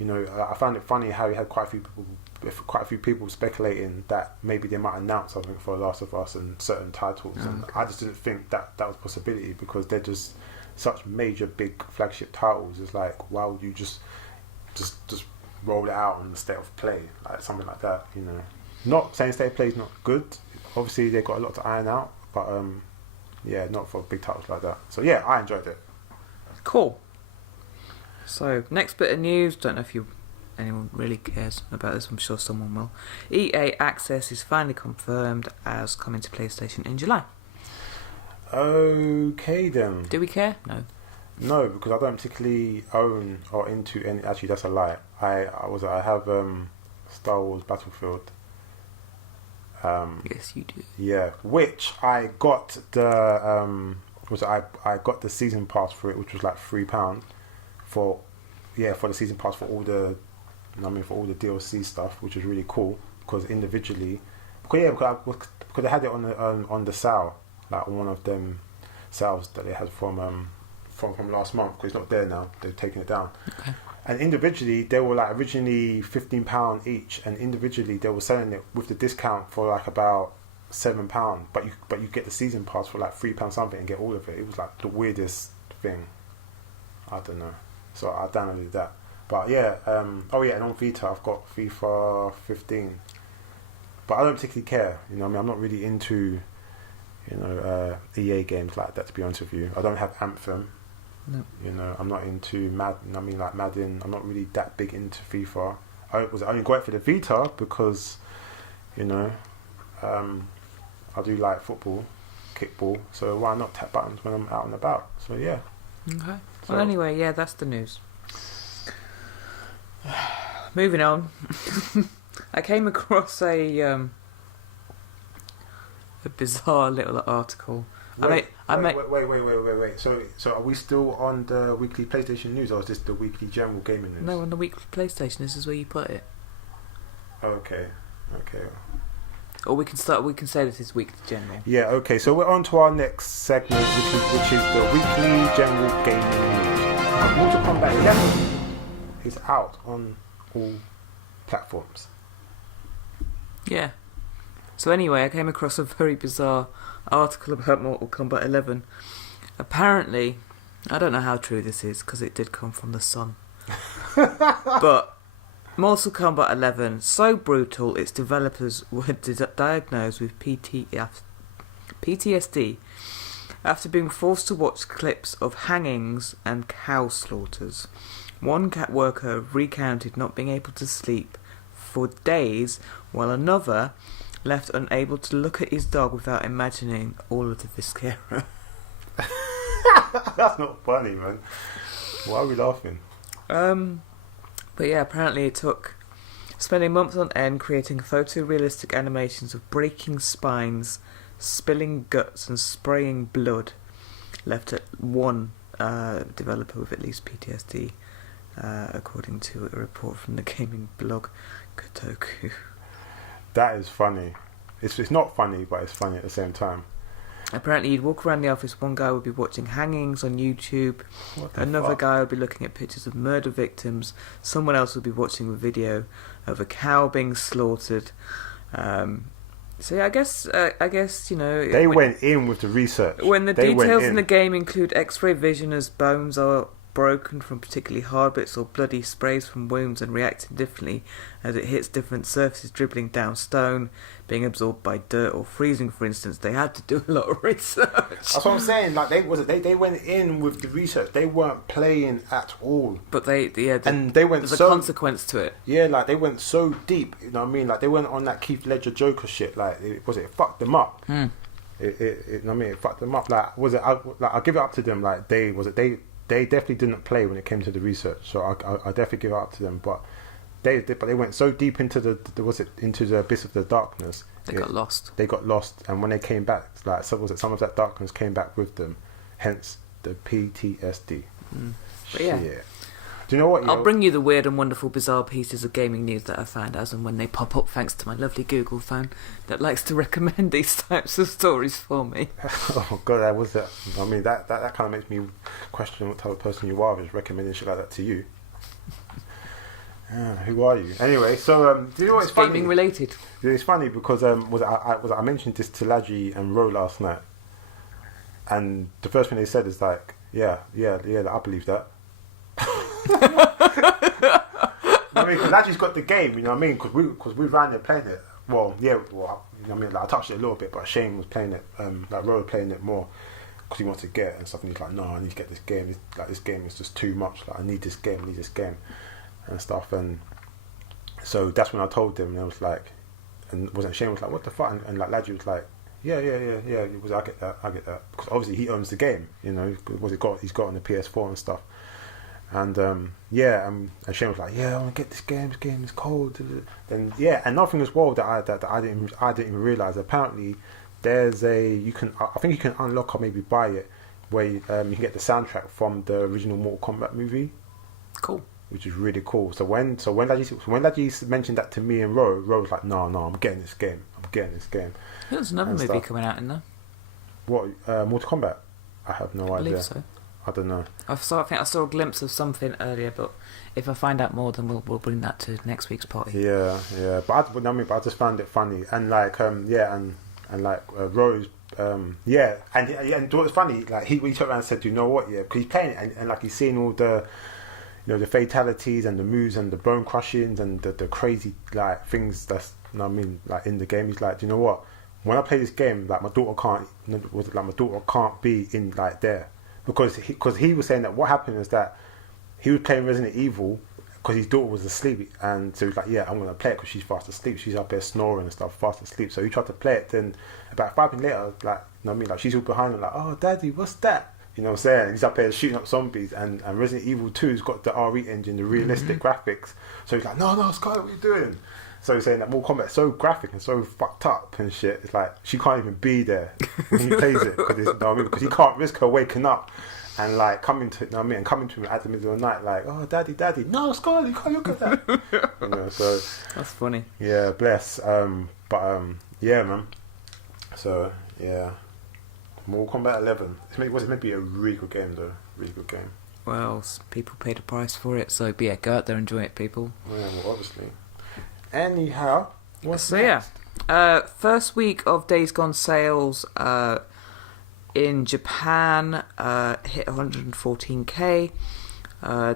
I found it funny how you had quite a few people speculating that maybe they might announce something for Last of Us and certain titles, and I just didn't think that was a possibility because they're just such major big flagship titles. It's like why would you just just roll it out on the state of play, like something like that. You know, not saying state of play is not good. Obviously, they've got a lot to iron out, but yeah, not for big titles like that. So yeah, I enjoyed it. Cool. So next bit of news. Don't know if anyone really cares about this. I'm sure someone will. EA Access is finally confirmed as coming to PlayStation in July. Okay then. Do we care? No. No, because I don't particularly own or into any. Actually, that's a lie. I have Star Wars Battlefield. Yes, you do. Yeah, which I got the I got the season pass for it, which was like £3 for the season pass for all the DLC stuff, which was really cool because individually, because they had it on the sale, like on one of them sales that they had from last month, because it's not there now. They've taken it down. Okay. And individually, they were like originally £15 each, and individually they were selling it with the discount for like about £7. But you get the season pass for like £3 something and get all of it. It was like the weirdest thing. I don't know. So I downloaded that. But yeah, and on Vita I've got FIFA 15. But I don't particularly care. You know, I mean, I'm not really into EA games like that, to be honest with you. I don't have Anthem. No. You know, I'm not into Madden. I mean, like Madden, I'm not really that big into FIFA. I only got it for the Vita because, you know, I do like football, kickball. So why not tap buttons when I'm out and about? So yeah. Okay. Well, anyway, yeah, that's the news. Moving on. I came across a bizarre little article. Wait. So are we still on the weekly PlayStation news, or is this the weekly general gaming news? No, on the weekly PlayStation. This is where you put it. Oh, okay. Or we can say this is weekly general. Yeah. Okay. So we're on to our next segment, which is the weekly general gaming news. Mortal Kombat 11 is out on all platforms. Yeah. So anyway, I came across a very bizarre article about Mortal Kombat 11. Apparently, I don't know how true this is because it did come from the Sun. But Mortal Kombat 11, so brutal, its developers were diagnosed with PTSD after being forced to watch clips of hangings and cow slaughters. One cat worker recounted not being able to sleep for days, while another left unable to look at his dog without imagining all of the viscera. That's not funny, man. Why are we laughing? But yeah, apparently it took spending months on end creating photorealistic animations of breaking spines, spilling guts and spraying blood left at one developer with at least PTSD, according to a report from the gaming blog Kotaku. That is funny. It's not funny, but it's funny at the same time. Apparently you'd walk around the office, one guy would be watching hangings on YouTube, another guy would be looking at pictures of murder victims, someone else would be watching a video of a cow being slaughtered. So yeah, I guess you know, they went in with the research. When the details in the game include X-ray vision as bones are broken from particularly hard bits or bloody sprays from wounds and reacting differently as it hits different surfaces, dribbling down stone, being absorbed by dirt or freezing, for instance. They had to do a lot of research. That's what I'm saying. Like they went in with the research. They weren't playing at all. But they went. There's a consequence to it. Yeah, like they went so deep. You know what I mean? Like they went on that Keith Ledger Joker shit. Like it fucked them up. It fucked them up. Like I'll give it up to them. Like they definitely didn't play when it came to the research, so I definitely give it up to them. But they went so deep into the abyss of the darkness. They got lost. They got lost, and when they came back, like some of that darkness came back with them. Hence the PTSD. But yeah. Do you know what? I'll bring you the weird and wonderful, bizarre pieces of gaming news that I found as and when they pop up, thanks to my lovely Google phone that likes to recommend these types of stories for me. Oh God, that was that. I mean, that kind of makes me question what type of person you are, is recommending shit like that to you. Who are you? Anyway, so do you know what's funny? Gaming related. It's funny because I mentioned this to Laji and Ro last night, and the first thing they said is like, yeah, I believe that. I mean, because Ladgy's got the game, you know what I mean? Because we ran there playing it. Well, yeah, you know what I mean? Like, I touched it a little bit, but Shane was playing it, like Ro was playing it more because he wants to get it and stuff. And he's like, no, I need to get this game. This game is just too much. Like, I need this game and stuff. And so that's when I told him, and I was like, and wasn't Shane was like, what the fuck? And like Ladgy was like, yeah. He was, I get that, because obviously he owns the game, you know. He's got on the PS4 and stuff. And and Shane was like, yeah, I want to get this game. This game is cold. Then another thing as well that I didn't even realize. Apparently, there's I think you can unlock or maybe buy it where you can get the soundtrack from the original Mortal Kombat movie. Cool. Which is really cool. So when Ladgy mentioned that to me and Ro was like, no, I'm getting this game. There's another movie coming out in there. What? Mortal Kombat? I have no idea. I believe so. I don't know. I think I saw a glimpse of something earlier, but if I find out more, then we'll bring that to next week's party. Yeah. But I just found it funny, and like and like Rose, and what's funny, like he turned around and said, you know what, yeah, because he's playing it, and like he's seeing all the, you know, the fatalities and the moves and the bone crushings and the crazy like things that's, you know what I mean, like in the game. He's like, do you know what? When I play this game, like my daughter can't be in like there. Because he was saying that what happened is that he was playing Resident Evil because his daughter was asleep, and so he was like, yeah, I'm going to play it because she's fast asleep. She's up there snoring and stuff, fast asleep. So he tried to play it. Then about 5 minutes later, like, you know what I mean, like she's all behind him, like, oh, daddy, what's that? You know what I'm saying? He's up there shooting up zombies, and Resident Evil 2's got the RE engine, the realistic graphics. So he's like, no, Scarlett, what are you doing? So he's saying that Mortal Kombat is so graphic and so fucked up and shit. It's like she can't even be there when he plays it because, you know what I mean? Because he can't risk her waking up and like coming to, you know what I mean, and coming to him at the middle of the night, like, oh, daddy, no, Scarlett, you can't look at that. You know, so that's funny. Yeah, bless. Yeah, man. So yeah, Mortal Kombat 11. It was meant to be a really good game, though. Really good game. Well, people paid a price for it, so yeah, go out there and enjoy it, people. Yeah, well, obviously. Anyhow, what's next? First week of Days Gone sales in Japan hit 114k.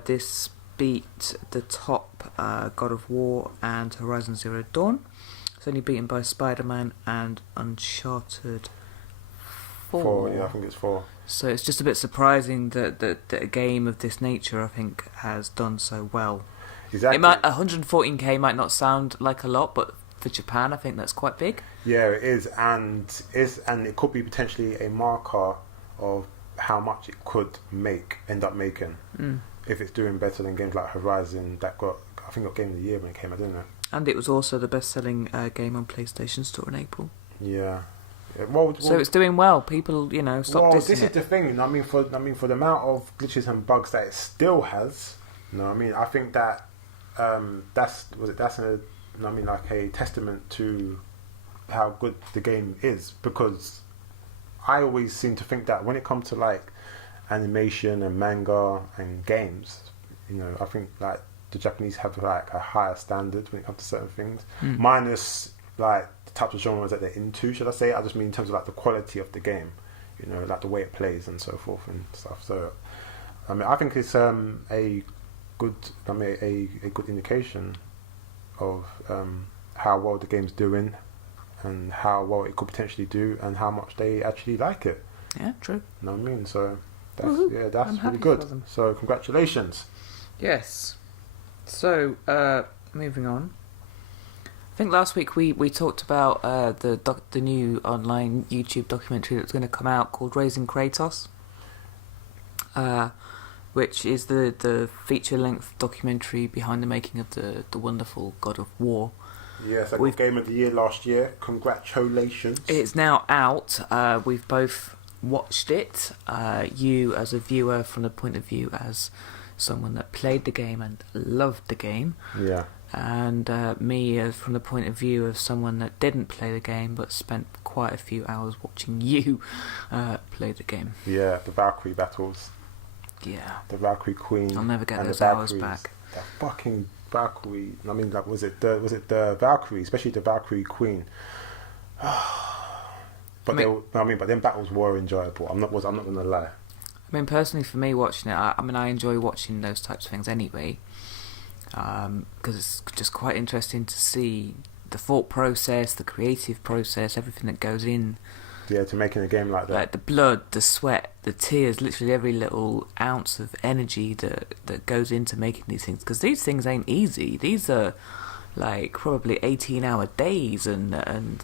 This beat the top God of War and Horizon Zero Dawn. It's only beaten by Spiderman and Unchartered 4. Yeah, I think it's 4. So it's just a bit surprising that a game of this nature, I think, has done so well. Exactly. 114k might not sound like a lot, but for Japan, I think that's quite big. Yeah, it is, and it could be potentially a marker of how much it could end up making if it's doing better than games like Horizon that got Game of the Year when it came. I don't know. And it was also the best-selling game on PlayStation Store in April. Yeah. Well, so it's doing well. People, stop dissing this is the thing. I mean, for the amount of glitches and bugs that it still has. I think that that's like a testament to how good the game is, because I always seem to think that when it comes to like animation and manga and games, I think like the Japanese have like a higher standard when it comes to certain things, minus like the types of genres that they're into, should I say. I just mean in terms of like the quality of the game, like the way it plays and so forth and stuff. So I think it's a good indication of how well the game's doing and how well it could potentially do and how much they actually like it. Yeah, true. You know what I mean? So that's really good. So congratulations. Yes. So moving on. I think last week we talked about the new online YouTube documentary that's going to come out called Raising Kratos, which is the feature-length documentary behind the making of the wonderful God of War. Yes, I got Game of the Year last year. Congratulations. It's now out. We've both watched it. You as a viewer from the point of view as someone that played the game and loved the game. Yeah. And me from the point of view of someone that didn't play the game but spent quite a few hours watching you play the game. Yeah, the Valkyrie battles. Yeah. The Valkyrie Queen. I'll never get those hours back. The fucking Valkyrie. I mean, like, was it the Valkyrie, especially the Valkyrie Queen? But then battles were enjoyable. I'm not gonna lie. I mean, personally, for me watching it, I enjoy watching those types of things anyway. because it's just quite interesting to see the thought process, the creative process, everything that goes in. Yeah, to making a game like that. Like the blood, the sweat, the tears, literally every little ounce of energy that goes into making these things. Because these things ain't easy. These are like probably 18-hour days, and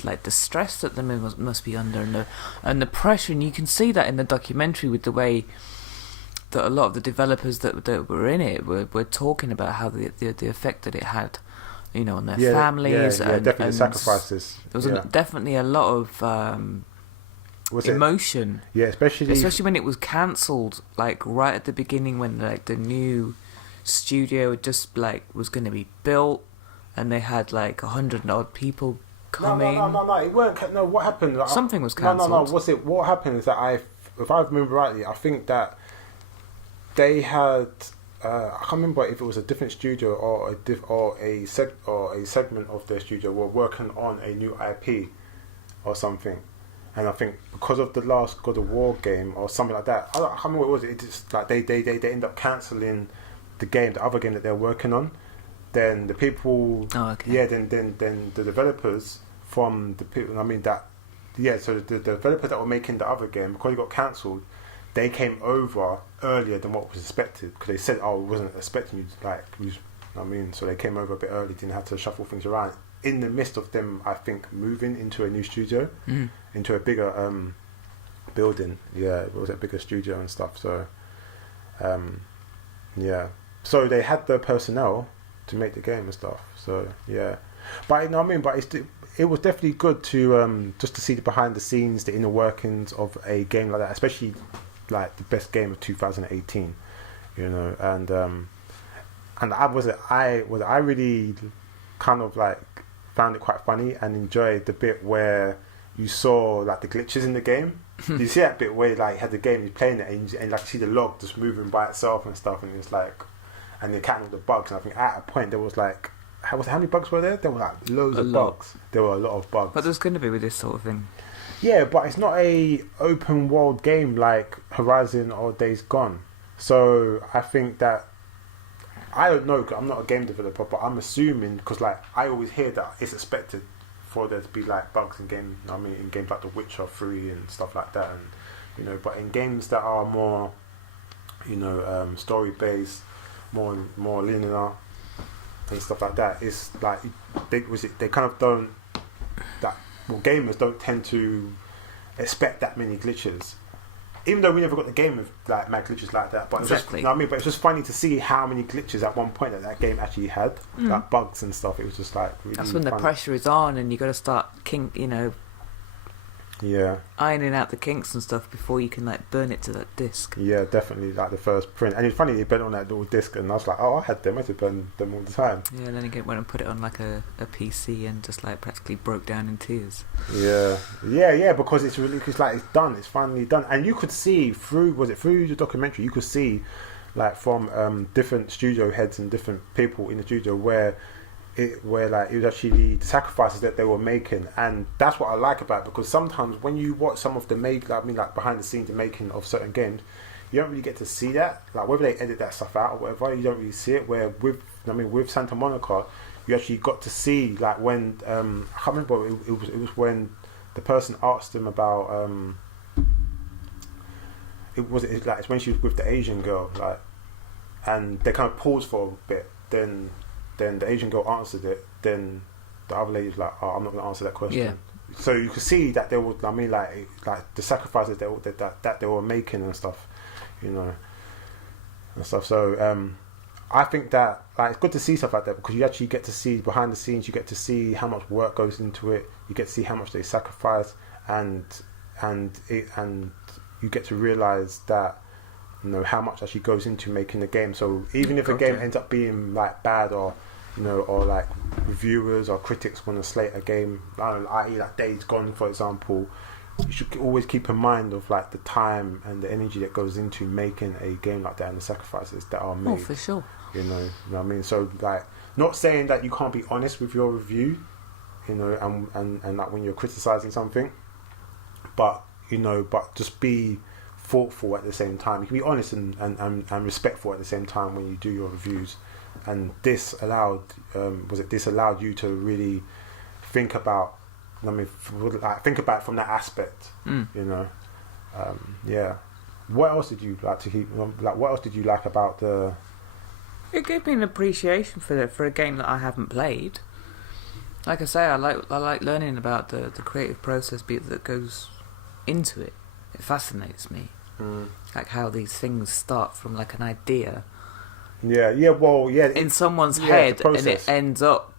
like the stress that them must be under, and the pressure. And you can see that in the documentary with the way that a lot of the developers that were in it were talking about how the effect that it had, you know, on their families. Yeah, definitely and sacrifices. There was definitely a lot of emotion. Yeah, especially when it was cancelled, like right at the beginning when like the new studio just like was going to be built, and they had like 100 odd people coming. No, it weren't. No, what happened? Like, something was cancelled. No. What happened is that if I remember rightly, I think that they had. I can't remember if it was a different studio or a segment of their studio were working on a new IP or something. And I think because of the last God of War game or something like that, I can't remember what it was. It just like they end up cancelling the other game that they're working on. Then the people, then the developers from the people. So the developers that were making the other game, because it got cancelled, they came over earlier than what was expected, because they said, "Oh, we wasn't expecting you." So they came over a bit early, didn't have to shuffle things around. In the midst of them, I think, moving into a new studio, into a bigger building. Yeah, it was a bigger studio and stuff. So, so they had the personnel to make the game and stuff. So yeah, but you know what I mean. But it was definitely good to just to see the behind the scenes, the inner workings of a game like that, especially like the best game of 2018. You know, and I really kind of like found it quite funny and enjoyed the bit where you saw like the glitches in the game. You see that bit where like you had the game, you're playing it, and like see the log just moving by itself and stuff, and it's like, and they're counting the bugs. And I think at a point there was like, how many bugs were there? There were like loads of bugs. There were a lot of bugs. But there's going to be with this sort of thing. Yeah, but it's not a open world game like Horizon or Days Gone. So I think that, I don't know, 'cause I'm not a game developer, but I'm assuming, because like I always hear that it's expected for there to be like bugs in games. In games like The Witcher 3 and stuff like that, and you know, but in games that are more, you know, story based, more linear and stuff like that, it's like they kind of don't gamers don't tend to expect that many glitches. Even though we never got the game with like mad glitches like that, but exactly. But it's just funny to see how many glitches at one point that game actually had, like bugs and stuff. It was just like really. That's when the pressure is on, and you got to start ironing out the kinks and stuff before you can like burn it to that disc. Yeah, definitely, like the first print. And it's funny, they burnt on that little disc, and I was like, oh, I had them. I used to burn them all the time. Yeah, and then he went and put it on like a PC and just like practically broke down in tears. Yeah, because it's really, it's like it's done. It's finally done, and you could see through the documentary, you could see like from different studio heads and different people in the studio where it was actually the sacrifices that they were making. And that's what I like about it, because sometimes when you watch some of the behind the scenes, the making of certain games, you don't really get to see that, like whether they edit that stuff out or whatever, you don't really see it. Where with Santa Monica, you actually got to see like when I can't remember, it was when the person asked them about it's when she was with the Asian girl, like, and they kind of paused for a bit, then the Asian girl answered it, then the other lady was like, oh, I'm not going to answer that question. Yeah. So you could see that there was, like the sacrifices that they were making and stuff, you know, and stuff. So I think that like it's good to see stuff like that, because you actually get to see behind the scenes, you get to see how much work goes into it, you get to see how much they sacrifice, and you get to realise that, you know, how much actually goes into making the game. So even if a game ends up being like bad, or you know, or like reviewers or critics want to slate a game, i.e. like Days Gone, for example, you should always keep in mind of like the time and the energy that goes into making a game like that, and the sacrifices that are made. Oh, for sure. You know what I mean? So like, not saying that you can't be honest with your review, you know, and like when you're criticizing something, but you know, but just be thoughtful at the same time. You can be honest and respectful at the same time when you do your reviews. And this allowed you to really think about. Think about it from that aspect. You know, yeah. What else did you like to keep? What else did you like about the? It gave me an appreciation for a game that I haven't played. Like I say, I like learning about the creative process that goes into it. It fascinates me, like how these things start from like an idea. In someone's head, and it ends up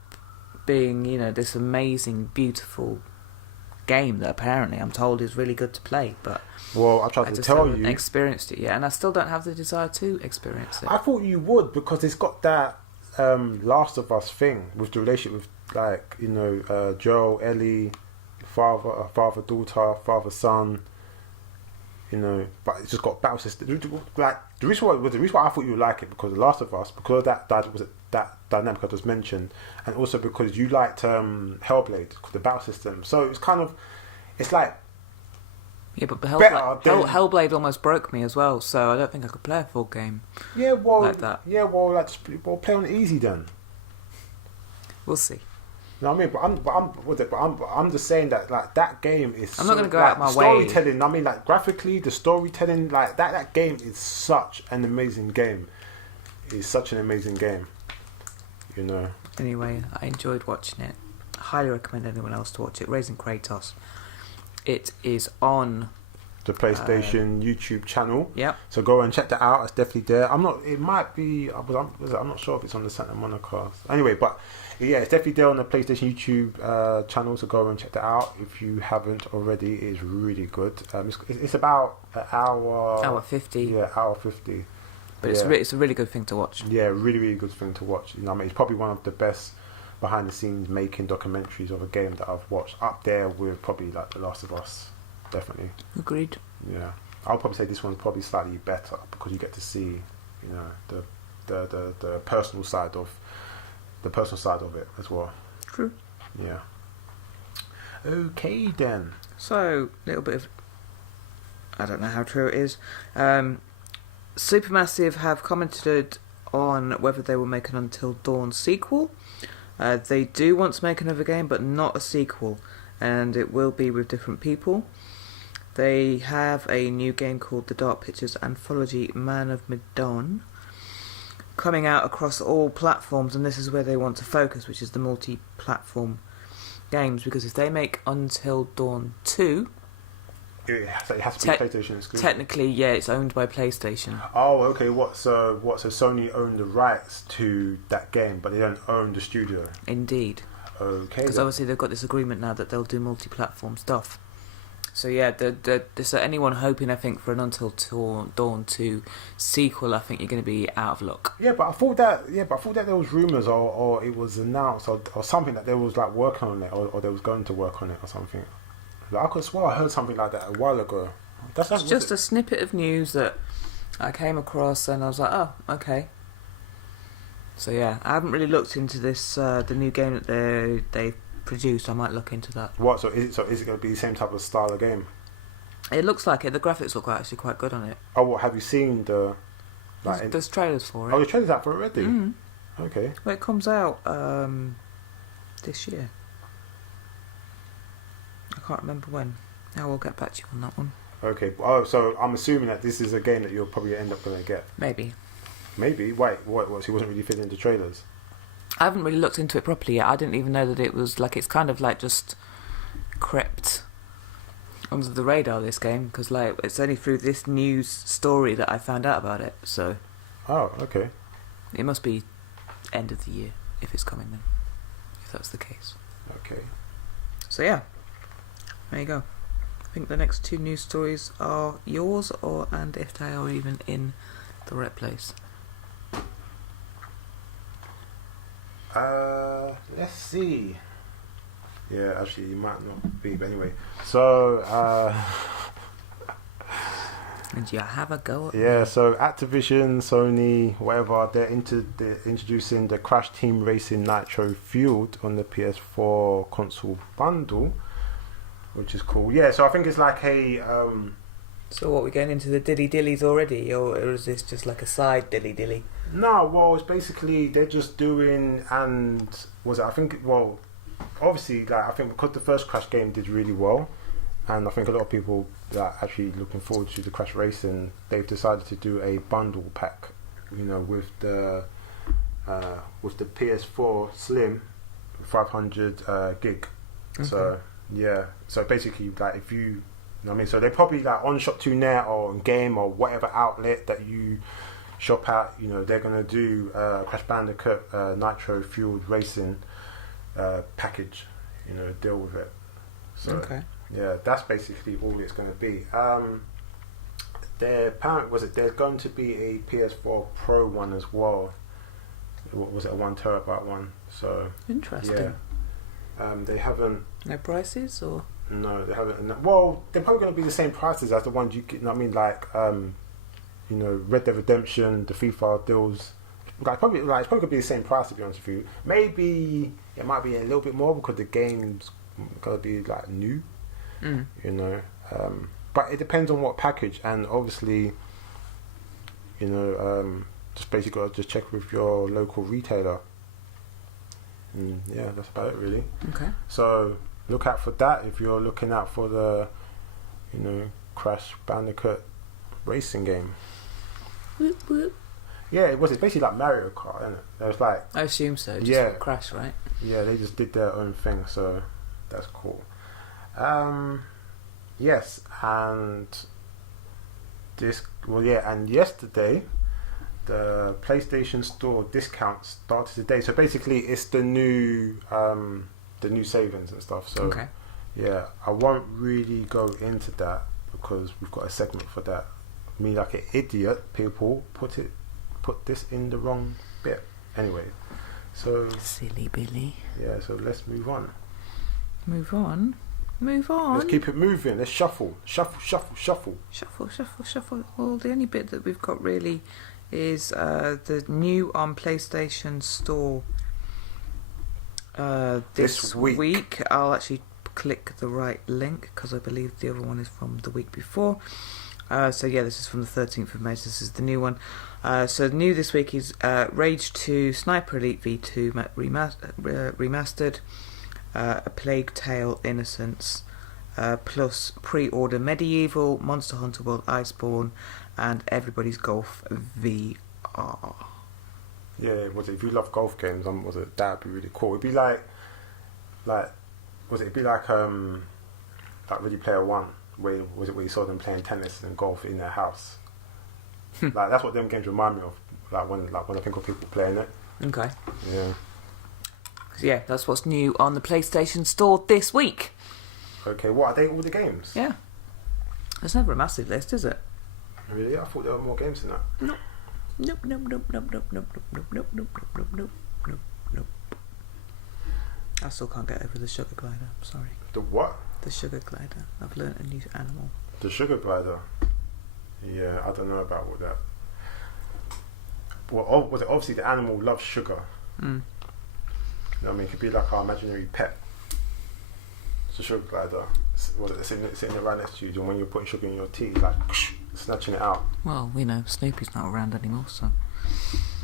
being, you know, this amazing, beautiful game that apparently I'm told is really good to play. But I tried to tell you, experienced it yet, and I still don't have the desire to experience it. I thought you would, because it's got that Last of Us thing with the relationship with, like, you know, Joel, Ellie, father, daughter, father, son. You know, but it's just got battle system. Like the reason why I thought you would like it, because The Last of Us, because of that dynamic I just mentioned, and also because you liked Hellblade, the battle system. So it's kind of, it's like, yeah, but Hellblade almost broke me as well. So I don't think I could play a full game. Yeah, well, like that. Yeah, well, play on easy then. We'll see. You know what I mean? But I'm just saying that, like, that game is. I'm not going to go out my way. Storytelling. I mean, like, graphically, the storytelling, like that game is such an amazing game. It's such an amazing game. You know. Anyway, I enjoyed watching it. I highly recommend anyone else to watch it. Raising Kratos. It is on the PlayStation YouTube channel. Yep. So go and check that out. It's definitely there. It might be. I'm not sure if it's on the Santa Monica. Anyway, but. Yeah, it's definitely there on the PlayStation YouTube channel, so go and check that out if you haven't already. It's really good. It's about an hour. Hour 50. Yeah, hour 50. But it's a really good thing to watch. Yeah, really, really good thing to watch. You know, I mean, it's probably one of the best behind the scenes making documentaries of a game that I've watched. Up there with probably like The Last of Us, definitely. Agreed. Yeah, I'll probably say this one's probably slightly better because you get to see, you know, the personal side of. The personal side of it as well. True. Yeah. Okay then. So, a little bit of... I don't know how true it is. Supermassive have commented on whether they will make an Until Dawn sequel. They do want to make another game, but not a sequel. And it will be with different people. They have a new game called The Dark Pictures Anthology Man of Medan, coming out across all platforms, and this is where they want to focus, which is the multi-platform games, because if they make Until Dawn 2... It has to be PlayStation exclusive. Technically, yeah, it's owned by PlayStation. Oh, okay, so Sony own the rights to that game, but they don't own the studio? Indeed. Okay. Because obviously they've got this agreement now that they'll do multi-platform stuff. So yeah, so anyone hoping, I think, for an Until Dawn 2 sequel, I think you're going to be out of luck. Yeah, but I thought that there was rumours or it was announced or something that they was like working on it or they was going to work on it or something. Like, I could swear I heard something like that a while ago. It's just a snippet of news that I came across and I was like, oh, okay. So yeah, I haven't really looked into this the new game that they produced. I might look into that. What? So is it going to be the same type of style of game? It looks like it. The graphics look actually quite good on it. Oh, what, have you seen the? Like, there's trailers for it. Oh, the trailers out for it already. Mm. Okay. Well, it comes out this year. I can't remember when. I will get back to you on that one. Okay. Oh, so I'm assuming that this is a game that you'll probably end up going to get. Maybe. Maybe. Wait. What? So he wasn't really fitting into trailers. I haven't really looked into it properly yet. I didn't even know that it was like, it's kind of like just crept under the radar, this game, because like it's only through this news story that I found out about it. So. Oh, okay. It must be end of the year if it's coming then, if that's the case. Okay. So yeah, there you go. I think the next two news stories are yours, and if they are even in the right place. Let's see. Yeah, actually, you might not be, but anyway. So, and you have a go at yeah, so Activision, Sony, whatever, they're introducing the Crash Team Racing Nitro-Fueled on the PS4 console bundle, which is cool. Yeah, so I think it's like a So what, we're going into the dillies already, or is this just like a side dilly? No, well, it's basically they're just doing, and I think, well, obviously, like, I think because the first Crash game did really well, and I think a lot of people that are actually looking forward to the Crash Racing, they've decided to do a bundle pack, you know, with the PS4 Slim 500 gig. Okay. So yeah, so basically, like, if you know what I mean, so they're probably like on Shop2Net or on Game or whatever outlet that you shop at, you know, they're gonna do Crash Bandicoot Nitro-Fueled Racing package, you know, deal with it. So okay. Yeah, that's basically all it's going to be. There's going to be a PS4 Pro one as well. What was it, a 1 terabyte one? So interesting. Yeah, they haven't. No prices or? No, they haven't. Well, they're probably going to be the same prices as the ones you get. You know what I mean, like you know, Red Dead Redemption, the FIFA deals. It's probably going to be the same price, to be honest with you. Maybe it might be a little bit more because the game's going to be like new. You know, but it depends on what package, and obviously, you know, just basically got to just check with your local retailer. And yeah, that's about it really. Okay. So look out for that if you're looking out for the, you know, Crash Bandicoot racing game. Whoop, whoop. Yeah, it's basically like Mario Kart, isn't it? It was like, I assume so. Just yeah, Crash, right? Yeah, they just did their own thing, so that's cool. Yes, and and yesterday the PlayStation Store discount started today. So basically, it's the new savings and stuff. So okay. Yeah, I won't really go into that because we've got a segment for that. Me like an idiot, people put this in the wrong bit. Anyway, so silly Billy. Yeah, so let's move on. Move on. Let's keep it moving. Let's shuffle. Well, the only bit that we've got really is the new on PlayStation Store this week. I'll actually click the right link because I believe the other one is from the week before. So yeah, this is from the 13th of May. So this is the new one. So new this week is Rage 2, Sniper Elite V2 remastered. A Plague Tale Innocence, plus pre-order Medieval, Monster Hunter World Iceborne, and Everybody's Golf VR. Yeah, if you love golf games, that'd be really cool. It'd be like Ready Player One, where you saw them playing tennis and golf in their house. Like that's what them games remind me of. Like when I think of people playing it. Okay. Yeah. Yeah, that's what's new on the PlayStation Store this week. Okay, what are they? All the games? Yeah. There's never a massive list, is it? Really? I thought there were more games than that. Nope. I still can't get over the sugar glider. I'm sorry. The what? The sugar glider. I've learnt a new animal. The sugar glider? Yeah, I don't know about all that. Well, was it obviously the animal loves sugar? You know what I mean, it could be like our imaginary pet. It's a sugar glider. Sitting right next to you, and when you're putting sugar in your tea, like snatching it out. Well, we know Snoopy's not around anymore, so.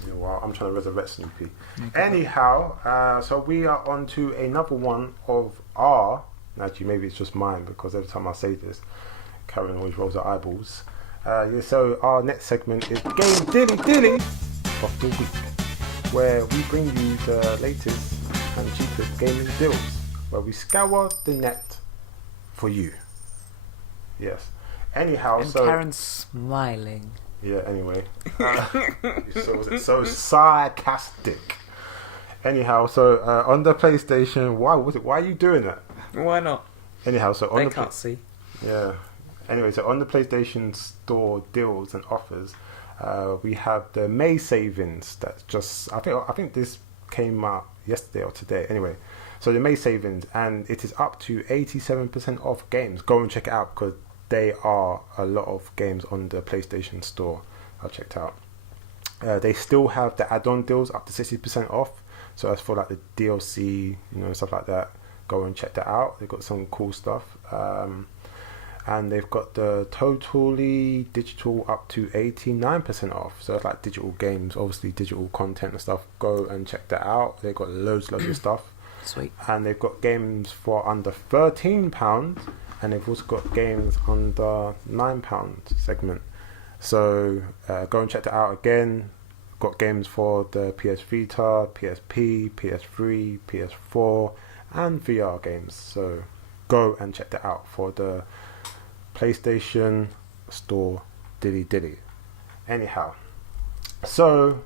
Yeah, well, I'm trying to resurrect Snoopy. Anyhow, so we are on to another one of actually maybe it's just mine because every time I say this, Karen always rolls her eyeballs. So our next segment is Game Dilly of the Week, where we bring you the latest and cheapest gaming deals, where we scour the net for you. Yes. Anyhow, and Karen's smiling. Yeah. Anyway, so sarcastic. Anyhow, so on the PlayStation, why are you doing that? Why not? Anyhow, so on they can't see. Yeah. Anyway, so on the PlayStation Store deals and offers, we have the May savings. That's just I think this came out yesterday or today. Anyway, so the May savings, and it is up to 87% off games. Go and check it out because there are a lot of games on the PlayStation Store. I checked out. They still have the add-on deals up to 60% off. So as for like the DLC, stuff like that, go and check that out. They've got some cool stuff. and they've got the totally digital up to 89% off. So it's like digital games, obviously digital content and stuff. Go and check that out. They've got loads of stuff. Sweet. And they've got games for under £13, and they've also got games under £9 segment. So go and check that out again. Got games for the PS Vita, PSP, PS3, PS4, and VR games. So go and check that out for the PlayStation Store dilly. Anyhow, so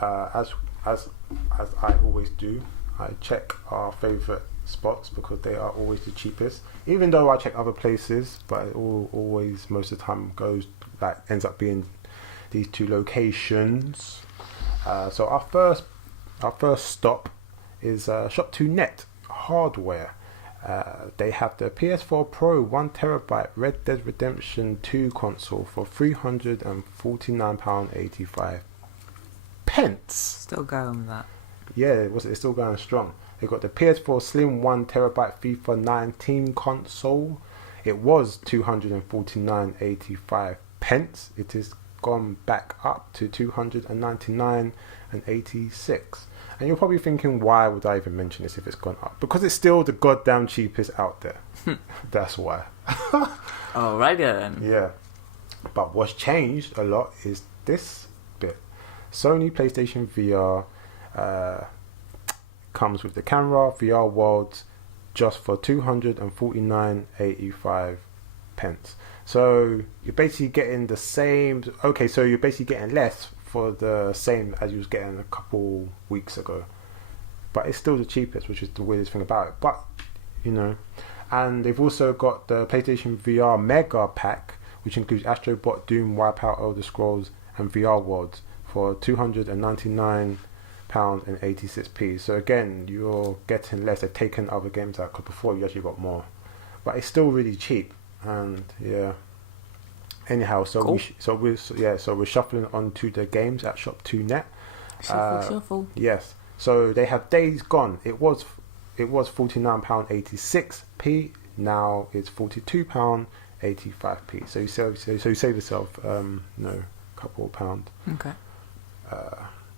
as I always do, I check our favourite spots because they are always the cheapest. Even though I check other places, but it always most of the time ends up being these two locations. So our first stop is Shop2Net Hardware. They have the PS4 Pro 1TB Red Dead Redemption 2 console for £349.85. Still going with that. Yeah, it's still going strong. They've got the PS4 Slim 1TB FIFA 19 console. It was £249.85. It has gone back up to £299.86. And you're probably thinking, why would I even mention this if it's gone up? Because it's still the goddamn cheapest out there. That's why. Alright then. Yeah. But what's changed a lot is this bit. Sony PlayStation VR comes with the camera, VR Worlds, just for £249.85. So you're basically getting the same. Okay, so you're basically getting less for the same as you was getting a couple weeks ago, but it's still the cheapest, which is the weirdest thing about it. But and they've also got the PlayStation VR Mega Pack, which includes Astro Bot, Doom, Wipeout, Elder Scrolls, and VR Worlds for £299.86. So again, you're getting less. They've taken other games out, because before you actually got more, but it's still really cheap. And yeah. Anyhow, so cool. we're shuffling onto the games at Shop2Net. Shuffle. Yes. So they have Days Gone. It was £49.86. Now it's £42.85. So you save yourself a couple of pounds. Okay.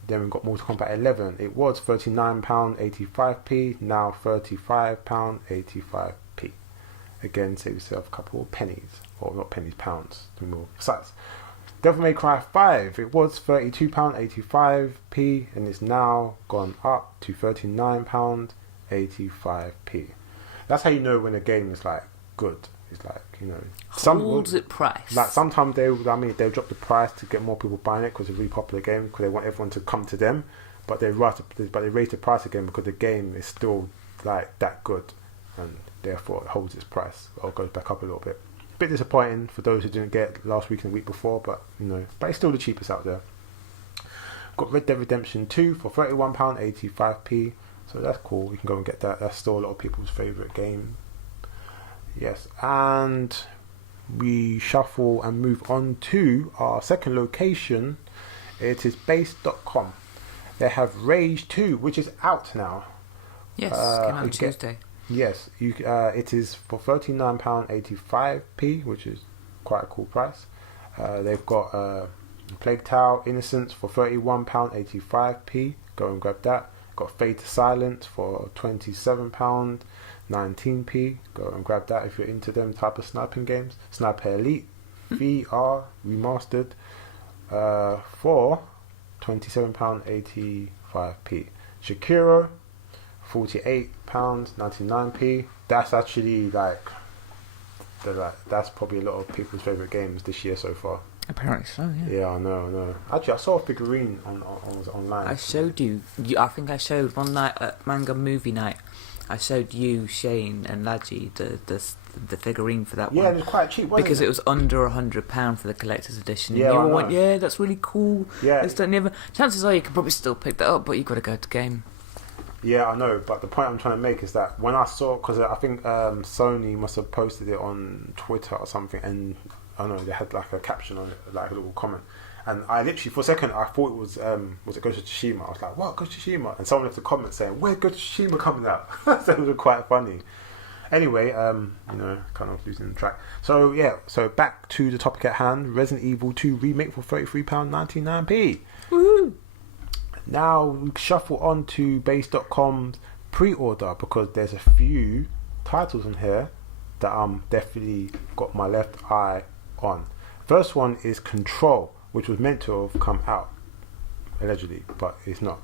Then we've got Mortal Kombat 11. It was £39.85. Now £35.85. Again, save yourself a couple of pennies. Or not pennies, pounds, to be more precise. Devil May Cry 5, it was £32.85, and it's now gone up to £39.85. That's how you know when a game is like good. It's like, holds its price. Like sometimes they'll drop the price to get more people buying it because it's a really popular game, because they want everyone to come to them. But they raise the price again because the game is still like that good, and therefore it holds its price or goes back up a little bit. Bit disappointing for those who didn't get it last week and the week before, but but it's still the cheapest out there. Got Red Dead Redemption 2 for £31.85, so that's cool. You can go and get that. That's still a lot of people's favourite game. Yes, and we shuffle and move on to our second location. It is base.com. They have Rage 2, which is out now. Yes, came out on Tuesday. Yes, it is for £39.85, which is quite a cool price. They've got Plague Tale Innocence for £31.85. Go and grab that. Got Fade to Silence for £27.19. Go and grab that if you're into them type of sniping games. Sniper Elite VR Remastered for £27.85. Shakiro, £48.99. That's actually that's probably a lot of people's favourite games this year so far. Apparently so, yeah. Yeah, I know. Actually, I saw a figurine online. I showed you. I think I showed one night at Manga Movie Night. I showed you, Shane, and Laji the figurine for that one. Yeah, it was quite cheap, wasn't because it? It was under £100 for the collector's edition. Yeah, and you I all know. went, yeah, that's really cool. Yeah. Chances are you can probably still pick that up, but you've got to go to game. Yeah, I know, but the point I'm trying to make is that when I saw, because I think Sony must have posted it on Twitter or something, and I don't know, they had like a caption on it, like a little comment, and I literally for a second I thought it was it Ghost of Tsushima. I was like, what, Ghost of Tsushima? And someone left a comment saying, where's Ghost of Tsushima coming out? So it was quite funny. Anyway, kind of losing the track. So so back to the topic at hand: Resident Evil 2 remake for £33.99p. Woohoo! Now we shuffle on to base.com's pre-order because there's a few titles on here that I'm definitely got my left eye on. First one is Control, which was meant to have come out allegedly, but it's not.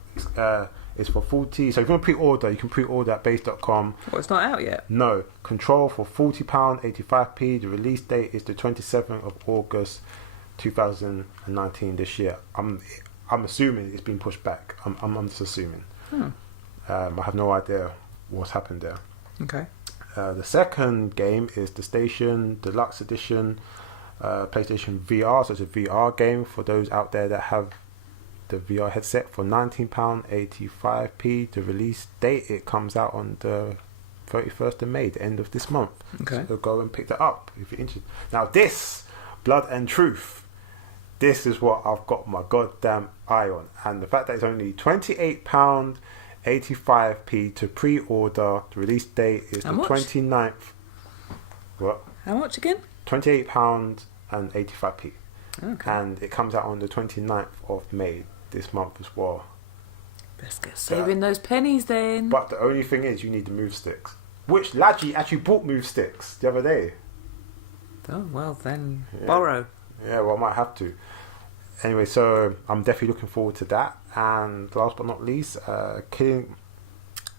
It's for 40. So if you want to pre-order, you can pre-order at base.com. Well, it's not out yet. No, Control for £40, 85p. The release date is the 27th of August 2019 this year. I'm assuming it's been pushed back. I'm just assuming. I have no idea what's happened there. Okay. The second game is The Station Deluxe Edition, PlayStation VR. So it's a VR game for those out there that have the VR headset for £19, 85p. The release date, it comes out on the 31st of May, the end of this month. Okay. So go and pick that up if you're interested. Now this, Blood and Truth, this is what I've got my goddamn eye on. And the fact that it's only £28, 85p to pre-order. The release date is the 29th. What? How much again? £28 and 85p. Okay. And it comes out on the 29th of May this month as well. Let's get saving those pennies then. But the only thing is you need the move sticks. Which Laji actually bought move sticks the other day. Oh, well then, borrow. Yeah, well I might have to. Anyway, so I'm definitely looking forward to that. And last but not least, Killing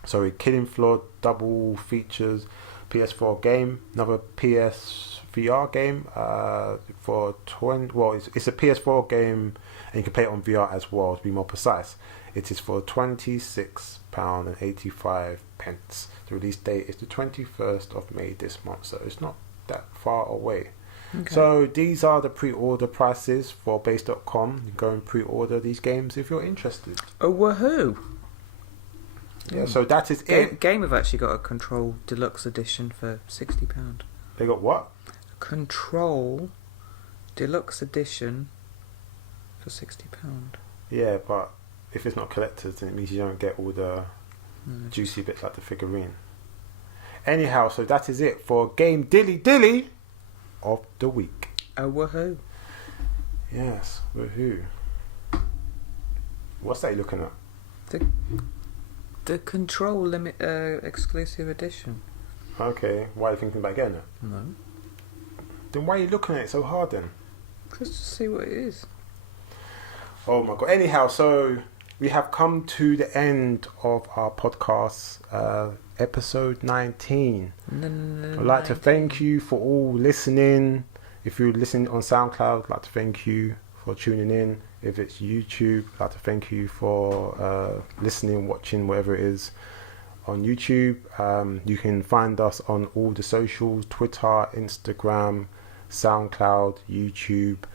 Floor double features PS4 game, another PS VR game for 20. Well, it's a PS4 game, and you can play it on VR as well. To be more precise, it is for £26.85. The release date is the 21st of May this month, so it's not that far away. Okay. So these are the pre-order prices for base.com. You go and pre-order these games if you're interested. Oh, woohoo! Yeah, so that is it. Game have actually got a Control Deluxe Edition for £60. They got what? Control Deluxe Edition for £60. Yeah, but if it's not collectors, then it means you don't get all the juicy bits like the figurine. Anyhow, so that is it for Game Dilly of the week. Oh, woohoo. Yes, woohoo. What's that you're looking at? The Control limit exclusive edition. Okay, why are you thinking about getting it? No. Then why are you looking at it so hard then? Just to see what it is. Oh my god. Anyhow, so we have come to the end of our podcast, episode 19. I'd like to thank you for all listening. If you're listening on SoundCloud, I'd like to thank you for tuning in. If it's YouTube, I'd like to thank you for listening, watching, whatever it is on YouTube. You can find us on all the socials: Twitter, Instagram, SoundCloud, YouTube.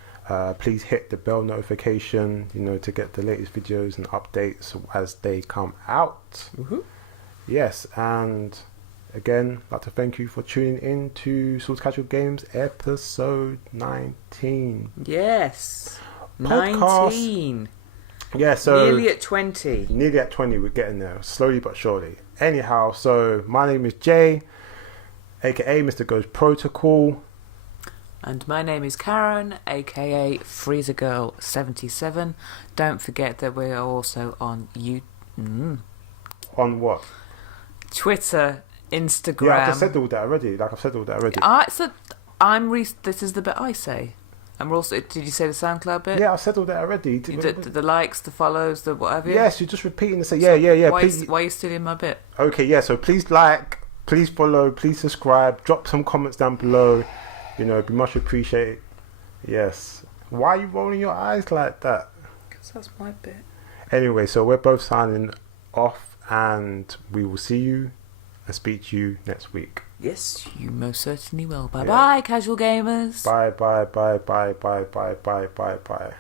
Please hit the bell notification, to get the latest videos and updates as they come out. Woohoo. Yes, and again, I'd like to thank you for tuning in to Sorta Casual Games episode 19. Yes. Podcast. 19. Yeah, so nearly at 20. Nearly at 20, we're getting there, slowly but surely. Anyhow, so my name is Jay, aka MrGhostProtocol. And my name is Karen, aka Freezergirl 77. Don't forget that we are also on On what? Twitter, Instagram. Yeah, I've said all that already. This is the bit I say. And we're also. Did you say the SoundCloud bit? Yeah, I said all that already. The likes, the follows, the whatever. Yes, you're just repeating to say yeah. Why are you still in my bit? Okay, yeah. So please like, please follow, please subscribe. Drop some comments down below. It'd be much appreciated. Yes. Why are you rolling your eyes like that? Because that's my bit. Anyway, so we're both signing off, and we will see you and speak to you next week. Yes, you most certainly will. Bye bye, casual gamers. Bye.